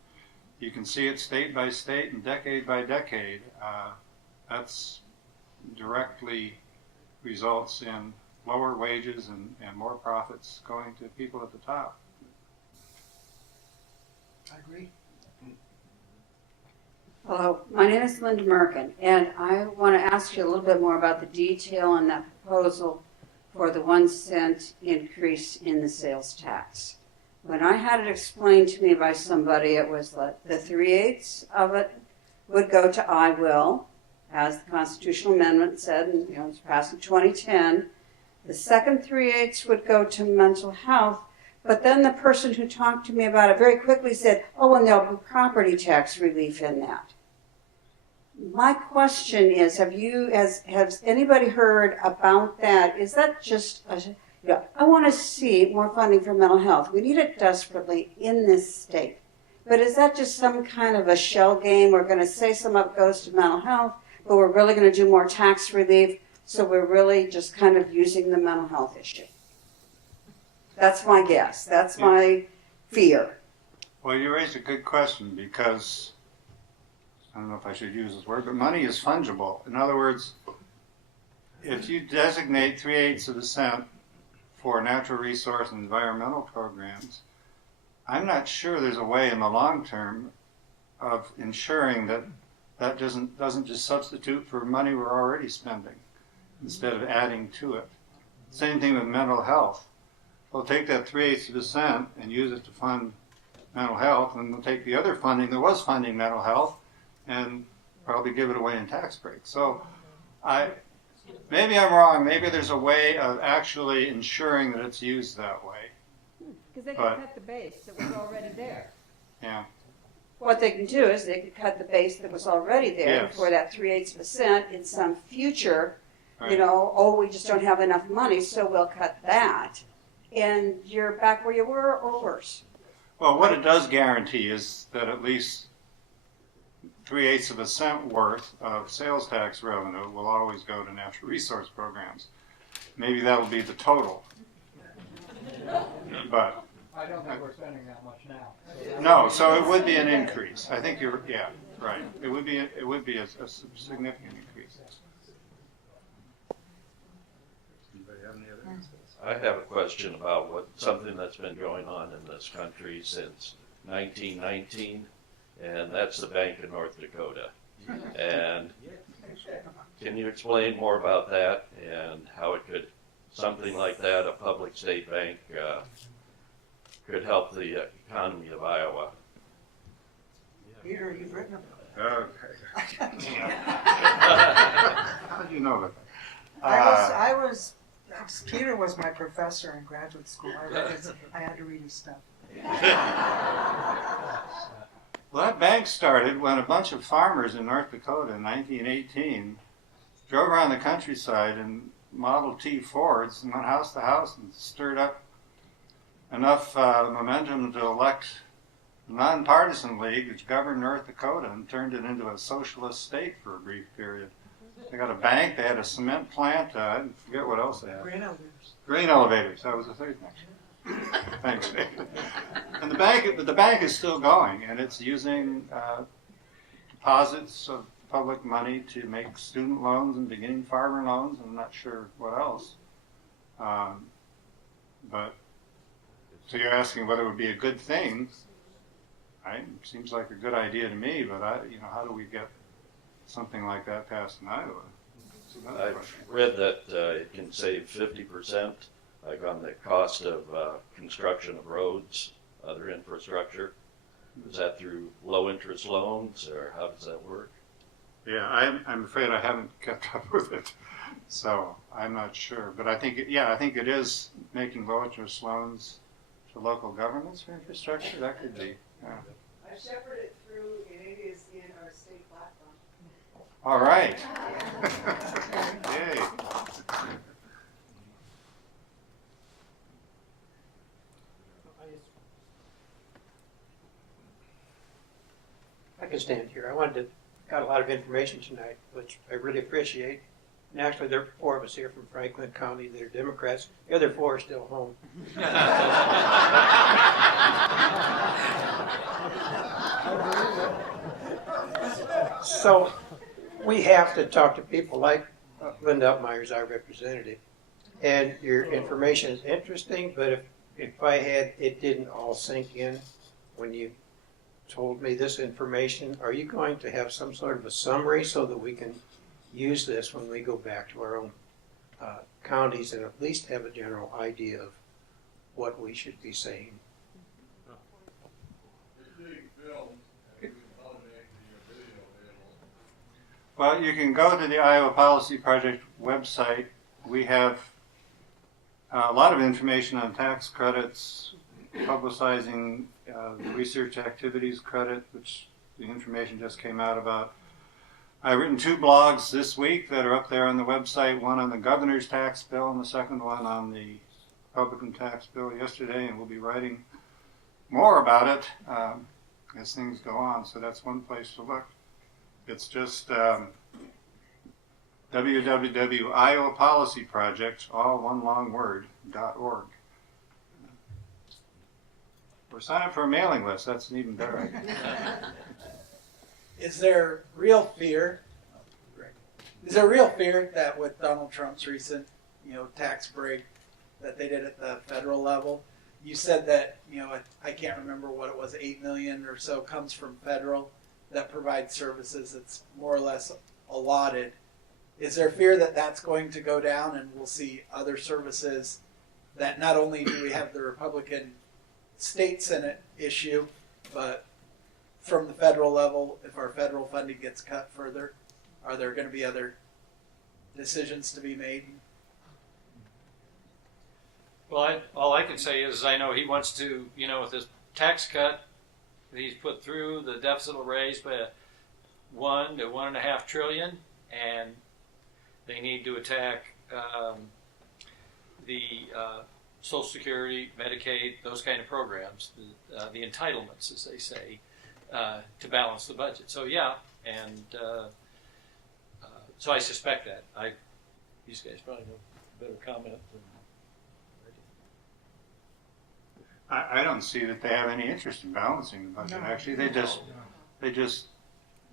you can see it state by state and decade by decade. That's directly results in lower wages and more profits going to people at the top. I agree. Hello, my name is Linda Merkin, and I want to ask you a little bit more about the detail on that proposal for the 1 cent increase in the sales tax. When I had it explained to me by somebody, it was the 3/8 of it would go to I will, as the constitutional amendment said, and it was passed in 2010. The second 3/8 would go to mental health. But then the person who talked to me about it very quickly said, oh, and there'll be property tax relief in that. My question is, has anybody heard about that? Is that just, I want to see more funding for mental health. We need it desperately in this state. But is that just some kind of a shell game? We're going to say some of it goes to mental health, but we're really going to do more tax relief, so we're really just kind of using the mental health issue. That's my guess. That's my fear. Well, you raised a good question because, I don't know if I should use this word, but money is fungible. In other words, if you designate 3/8 of a cent for natural resource and environmental programs, I'm not sure there's a way in the long term of ensuring that that doesn't just substitute for money we're already spending instead of adding to it. Same thing with mental health. We'll take that 3/8 of a cent and use it to fund mental health, and we'll take the other funding that was funding mental health and probably give it away in tax breaks. So maybe I'm wrong. Maybe there's a way of actually ensuring that it's used that way. Because they can cut the base that was already there. Yeah. What they can do is they can cut the base that was already there Yes. for that 3/8% in some future, Right. we just don't have enough money, so we'll cut that. And you're back where you were or worse. Well, what it does guarantee is that at least 3/8 of a cent worth of sales tax revenue will always go to natural resource programs. Maybe that'll be the total. But I don't think we're spending that much now. no, so it would be an increase. I think right. It would be a significant increase. I have a question about something that's been going on in this country since 1919, and that's the Bank of North Dakota. And can you explain more about that and how something like that, a public state bank, could help the economy of Iowa? Peter, you've written Okay. How did you know that? Peter was my professor in graduate school. I had to read his stuff. Well, that bank started when a bunch of farmers in North Dakota in 1918 drove around the countryside in Model T Fords and went house to house and stirred up enough momentum to elect a nonpartisan league which governed North Dakota and turned it into a socialist state for a brief period. They got a bank, they had a cement plant, I forget what else they had. Grain elevators. Grain elevators, that was the third thing. Thanks, Dave. And the bank is still going, and it's using deposits of public money to make student loans and beginning farmer loans, and I'm not sure what else. But so you're asking whether it would be a good thing. Right? Seems like a good idea to me, but how do we get something like that passed in Iowa? I've read that it can save 50%, like on the cost of construction of roads, other infrastructure. Is that through low interest loans, or how does that work? Yeah, I'm afraid I haven't kept up with it, so I'm not sure. But I think it is making low interest loans to local governments for infrastructure. That could be. Yeah. I shepherded it through, and it is in our state platform. All right. Yay. I can stand here. Got a lot of information tonight, which I really appreciate. And actually, there are 4 of us here from Franklin County that are Democrats. The other 4 are still home. So we have to talk to people like Linda Upmeyer's our representative. And your information is interesting, but if it didn't all sink in when you told me this information, are you going to have some sort of a summary so that we can use this when we go back to our own counties and at least have a general idea of what we should be saying? Well, you can go to the Iowa Policy Project website. We have a lot of information on tax credits, publicizing the research activities credit, which the information just came out about. I've written 2 blogs this week that are up there on the website, one on the governor's tax bill and the second one on the Republican tax bill yesterday, and we'll be writing more about it as things go on. So that's one place to look. It's just www.iowapolicyproject, all one long word, .org. Or sign up for a mailing list. That's an even better idea. Is there real fear? Is there real fear that with Donald Trump's recent, tax break that they did at the federal level, you said that, I can't remember what it was, 8 million or so comes from federal that provides services that's more or less allotted. Is there fear that that's going to go down and we'll see other services that not only do we have the Republican state Senate issue, but from the federal level, if our federal funding gets cut further, are there going to be other decisions to be made? Well, all I can say is I know he wants to, with his tax cut that he's put through, the deficit will raise by 1 to 1.5 trillion, and they need to attack the Social Security, Medicaid, those kind of programs, the entitlements, as they say, to balance the budget. So yeah, and so I suspect that. These guys probably know better comment than I don't see that they have any interest in balancing the budget. No. Actually, they just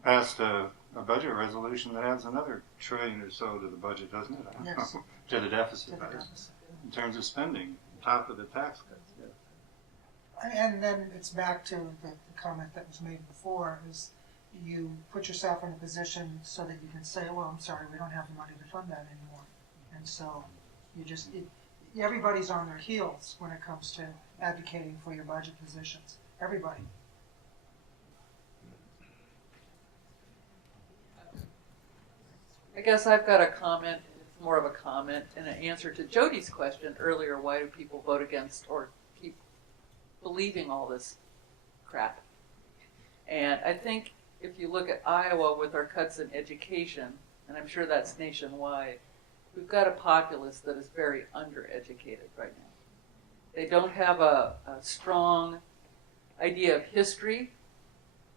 passed a budget resolution that adds another $1 trillion or so to the budget, doesn't it? Yes. To the deficit, To the that is, deficit. in terms of spending, top of the tax cuts. Yeah. And then it's back to the comment that was made before, is you put yourself in a position so that you can say, well, I'm sorry, we don't have the money to fund that anymore. And so everybody's on their heels when it comes to advocating for your budget positions. Everybody. I guess I've got a comment, it's more of a comment, and an answer to Jody's question earlier, why do people vote against or keep believing all this crap? And I think if you look at Iowa with our cuts in education, and I'm sure that's nationwide, we've got a populace that is very undereducated right now. They don't have a strong idea of history,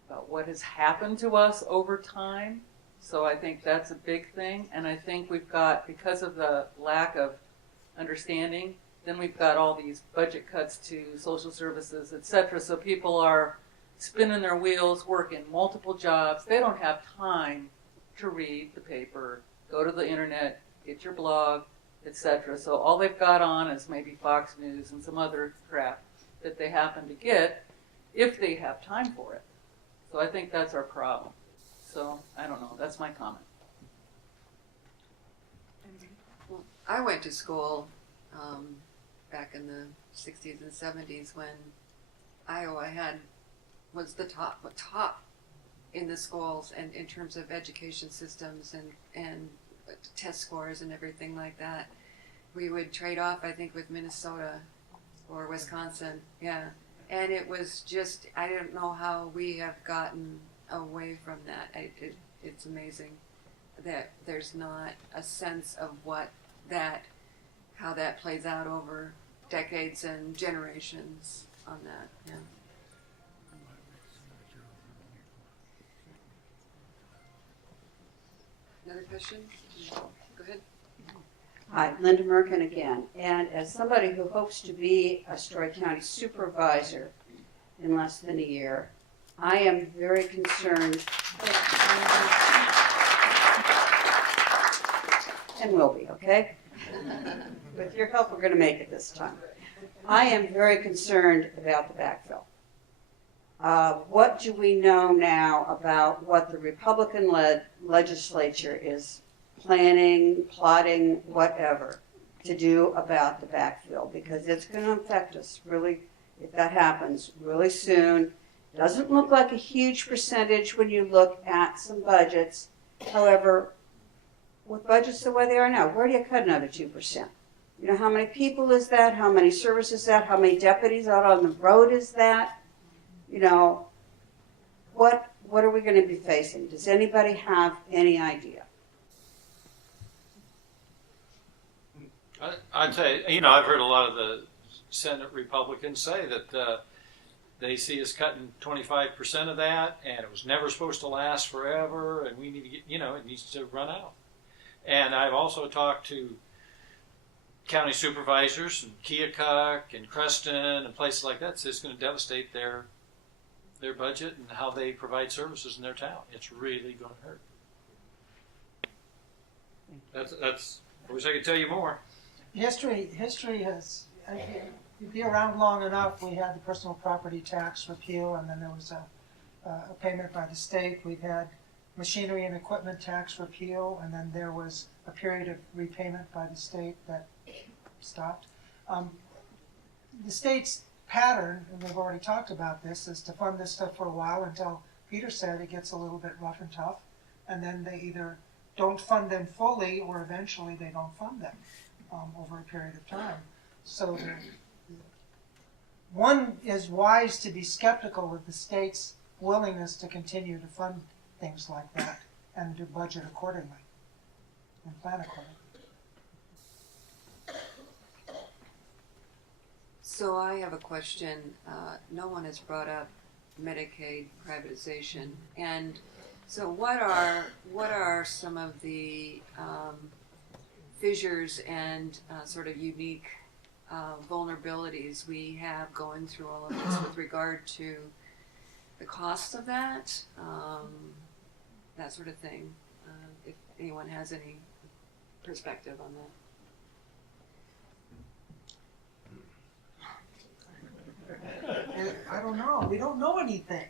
about what has happened to us over time. So I think that's a big thing. And I think we've got, because of the lack of understanding, then we've got all these budget cuts to social services, etc. So people are spinning their wheels, working multiple jobs. They don't have time to read the paper, go to the internet, get your blog, etc. So all they've got on is maybe Fox News and some other crap that they happen to get if they have time for it. So I think that's our problem. So I don't know. That's my comment. Well, I went to school back in the 60s and 70s when Iowa was the top in the schools and in terms of education systems and test scores and everything like that. We would trade off, I think, with Minnesota or Wisconsin. Yeah. And it was just, I don't know how we have gotten away from that. It's amazing that there's not a sense of how that plays out over decades and generations on that. Yeah. Another question? Go ahead. Hi, Linda Merkin again. And as somebody who hopes to be a Story County supervisor in less than a year, I am very concerned, and will be, okay? With your help, we're going to make it this time. I am very concerned about the backfill. What do we know now about what the Republican-led legislature is planning, plotting, whatever, to do about the backfill? Because it's going to affect us really, if that happens, really soon. Doesn't look like a huge percentage when you look at some budgets, However, with budgets the way they are now, where do you cut another 2%? You know, how many people is that? How many services is that? How many deputies out on the road is that? You know, what are we going to be facing? Does anybody have any idea? I'd say, you know, I've heard a lot of the Senate Republicans say that they see us cutting 25% of that, and it was never supposed to last forever, and we need to get, you know, it needs to run out. And I've also talked to county supervisors in Keokuk and Creston and places like that. So it's going to devastate their budget and how they provide services in their town. It's really going to hurt. That's. I wish I could tell you more. History has, if you be around long enough, we had the personal property tax repeal, and then there was a payment by the state. We've had machinery and equipment tax repeal, and then there was a period of repayment by the state that stopped. The state's pattern, and we've already talked about this, is to fund this stuff for a while until Peter said it gets a little bit rough and tough, and then they either don't fund them fully or eventually they don't fund them over a period of time. So one is wise to be skeptical of the state's willingness to continue to fund things like that and to budget accordingly and plan accordingly. So I have a question. No one has brought up Medicaid privatization, and so what are some of the fissures and sort of unique vulnerabilities we have going through all of this with regard to the cost of that, that sort of thing? If anyone has any perspective on that. I don't know. We don't know anything.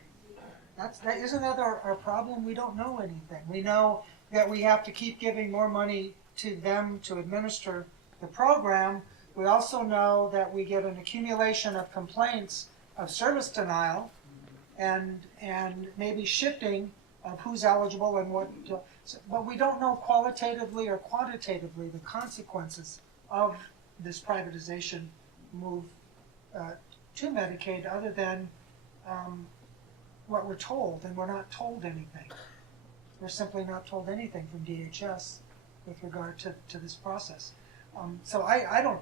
Isn't that our problem? We don't know anything. We know that we have to keep giving more money to them to administer the program. We also know that we get an accumulation of complaints of service denial and maybe shifting of who's eligible and what. But we don't know qualitatively or quantitatively the consequences of this privatization move to Medicaid, other than what we're told, and we're not told anything. We're simply not told anything from DHS with regard to this process. So I don't.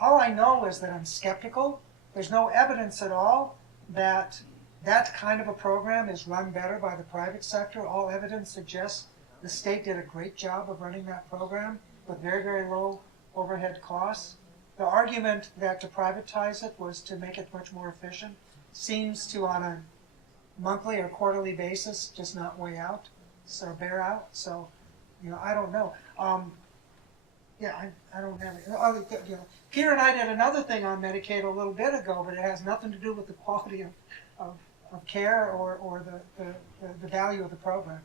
All I know is that I'm skeptical. There's no evidence at all that that kind of a program is run better by the private sector. All evidence suggests the state did a great job of running that program with very, very low overhead costs. The argument that to privatize it was to make it much more efficient seems to, on a monthly or quarterly basis, just not weigh out, so bear out. So, I don't know. I don't have it. Peter and I did another thing on Medicaid a little bit ago, but it has nothing to do with the quality of care or the value of the program.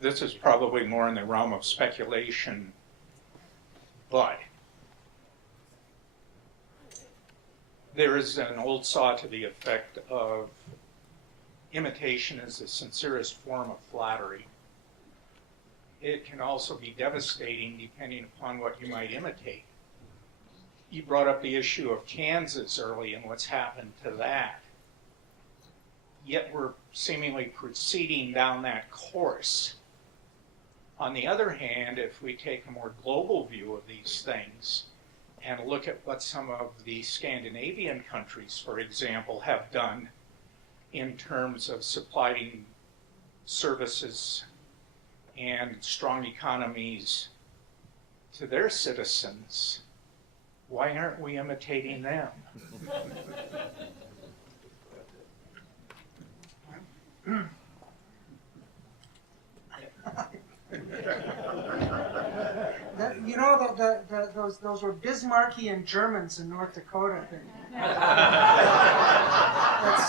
This is probably more in the realm of speculation, but there is an old saw to the effect of imitation is the sincerest form of flattery. It can also be devastating depending upon what you might imitate. You brought up the issue of Kansas early and what's happened to that. Yet we're seemingly proceeding down that course. On the other hand, if we take a more global view of these things and look at what some of the Scandinavian countries, for example, have done in terms of supplying services and strong economies to their citizens, why aren't we imitating them? Those were Bismarckian Germans in North Dakota that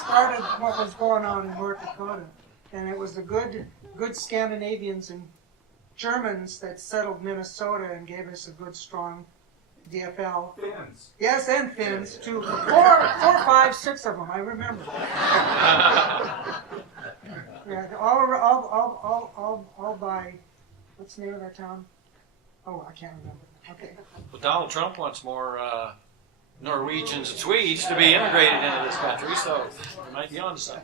started what was going on in North Dakota, and it was the good Scandinavians in Germans that settled Minnesota and gave us a good, strong DFL. Finns. Yes, and Finns too. Four, 5, 6 of them. I remember. Yeah, all by. What's the name of that town? Oh, I can't remember. Okay. Well, Donald Trump wants more Norwegians and Swedes to be integrated into this country, so we might be on to something.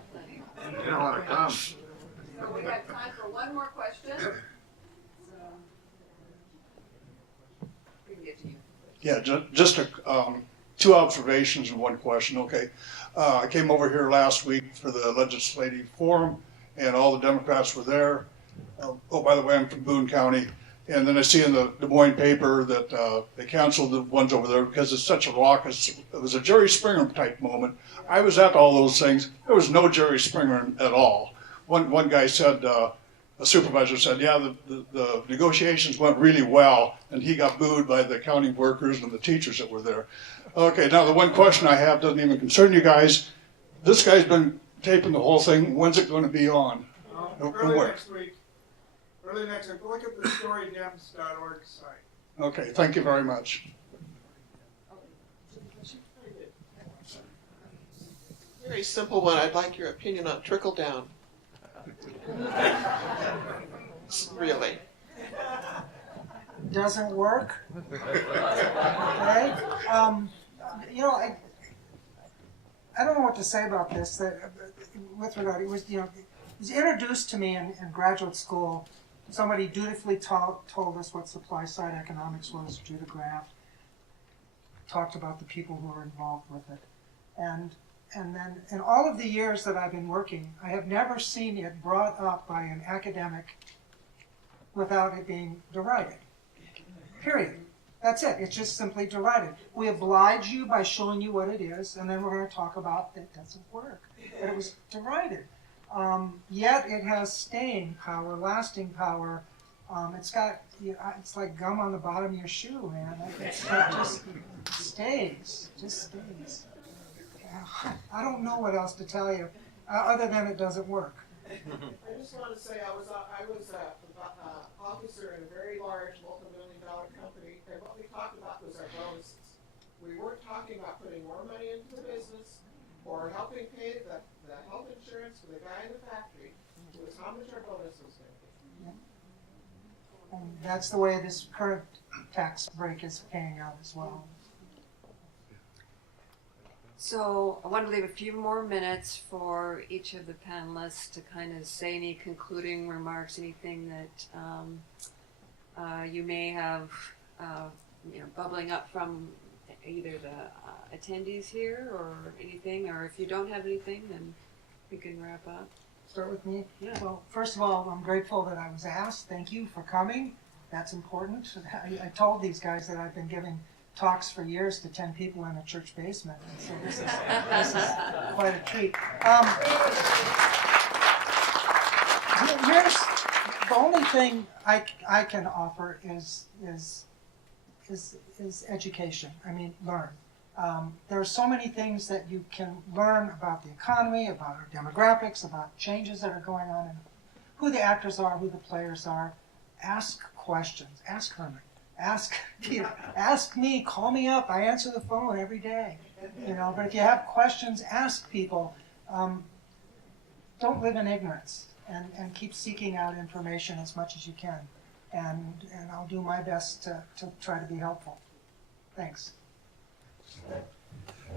They don't want to come. We have time for one more question. So, we can get to you. Yeah, just two observations and one question. Okay, I came over here last week for the legislative forum, and all the Democrats were there. Oh, by the way, I'm from Boone County, and then I see in the Des Moines paper that they canceled the ones over there because it's such a raucous. It was a Jerry Springer type moment. I was at all those things. There was no Jerry Springer at all. One guy said. A supervisor said, yeah, the negotiations went really well, and he got booed by the county workers and the teachers that were there. Okay, now the one question I have doesn't even concern you guys. This guy's been taping the whole thing. When's it going to be on? Early next week. Early next week. Look at the storydems.org site. Okay, thank you very much. Very simple one. I'd like your opinion on trickle down. Really. Doesn't work. Okay. You know, I don't know what to say about this. That with regard, it was it was introduced to me in graduate school. Somebody dutifully told us what supply side economics was. Judah Graf talked about the people who were involved with it, and then in all of the years that I've been working, I have never seen it brought up by an academic without it being derided. Period. That's it. It's just simply derided. We oblige you by showing you what it is, and then we're going to talk about that it doesn't work. But it was derided. Yet it has staying power, lasting power. It's got, it's like gum on the bottom of your shoe, man. It just stays. Just stays. I don't know what else to tell you, other than it doesn't work. I just want to say I was an officer in a very large multi-million-dollar company, and what we talked about was our bonuses. We weren't talking about putting more money into the business or helping pay the health insurance for the guy in the factory. It was how much our bonus was going to be. And that's the way this current tax break is paying out as well. So I want to leave a few more minutes for each of the panelists to kind of say any concluding remarks, anything that you may have, bubbling up from either the attendees here or anything, or if you don't have anything, then we can wrap up. Start with me? Yeah. Well, first of all, I'm grateful that I was asked. Thank you for coming. That's important. I told these guys that I've been giving talks for years to 10 people in a church basement. And so this is quite a treat. Here's the only thing I can offer is education. I mean, learn. There are so many things that you can learn about the economy, about our demographics, about changes that are going on, and who the actors are, who the players are. Ask questions. Ask Herman. Ask Peter, ask me, call me up. I answer the phone every day. But if you have questions, ask people. Don't live in ignorance, and keep seeking out information as much as you can. And I'll do my best to try to be helpful. Thanks.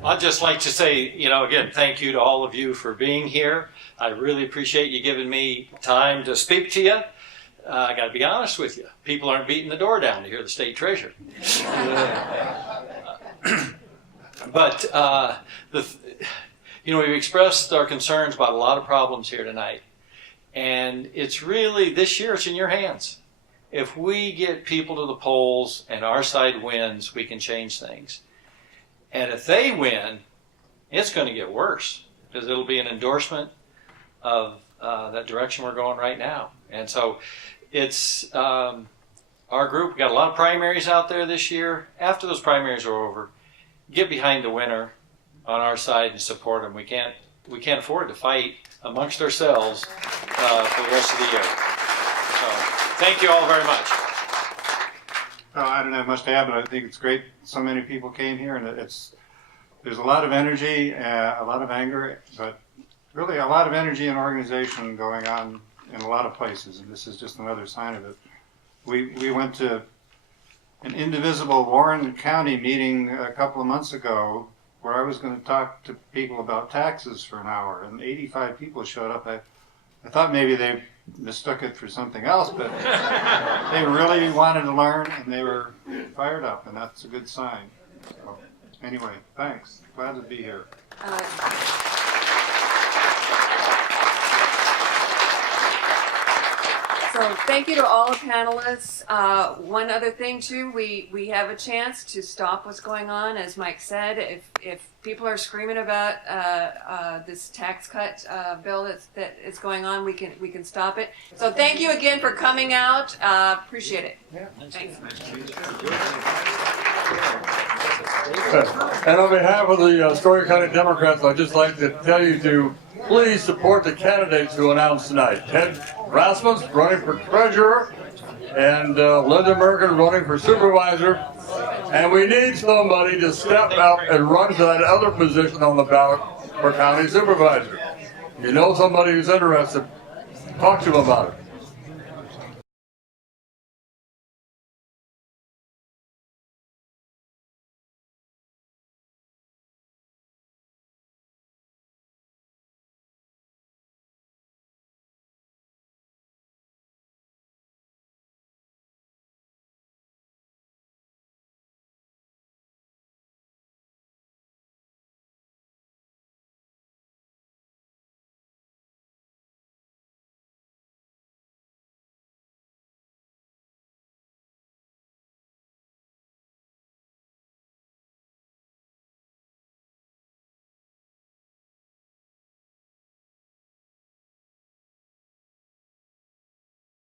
I'd just like to say, again, thank you to all of you for being here. I really appreciate you giving me time to speak to you. I got to be honest with you. People aren't beating the door down to hear the state treasurer. But, we've expressed our concerns about a lot of problems here tonight. And it's really, this year, it's in your hands. If we get people to the polls and our side wins, we can change things. And if they win, it's going to get worse because it'll be an endorsement of that direction we're going right now. And so it's our group. We got a lot of primaries out there this year. After those primaries are over, get behind the winner on our side and support them. We can't afford to fight amongst ourselves for the rest of the year. So Thank you all very much. I don't have much to add, but I think it's great so many people came here, and there's a lot of energy, a lot of anger, but really a lot of energy and organization going on in a lot of places, and this is just another sign of it. We went to an indivisible Warren County meeting a couple of months ago where I was going to talk to people about taxes for an hour, and 85 people showed up. I thought maybe they mistook it for something else, but they really wanted to learn, and they were fired up, and that's a good sign. So, anyway, thanks. Glad to be here. So thank you to all the panelists. One other thing too, we have a chance to stop what's going on. As Mike said, if people are screaming about this tax cut bill that is going on, we can stop it. So thank you again for coming out. Appreciate it. Thanks. And on behalf of the Story County Democrats, I'd just like to tell you to please support the candidates who announced tonight. Ted Rasmus running for treasurer, and Linda Merkin running for supervisor. And we need somebody to step up and run to that other position on the ballot for county supervisor. You know somebody who's interested, talk to them about it.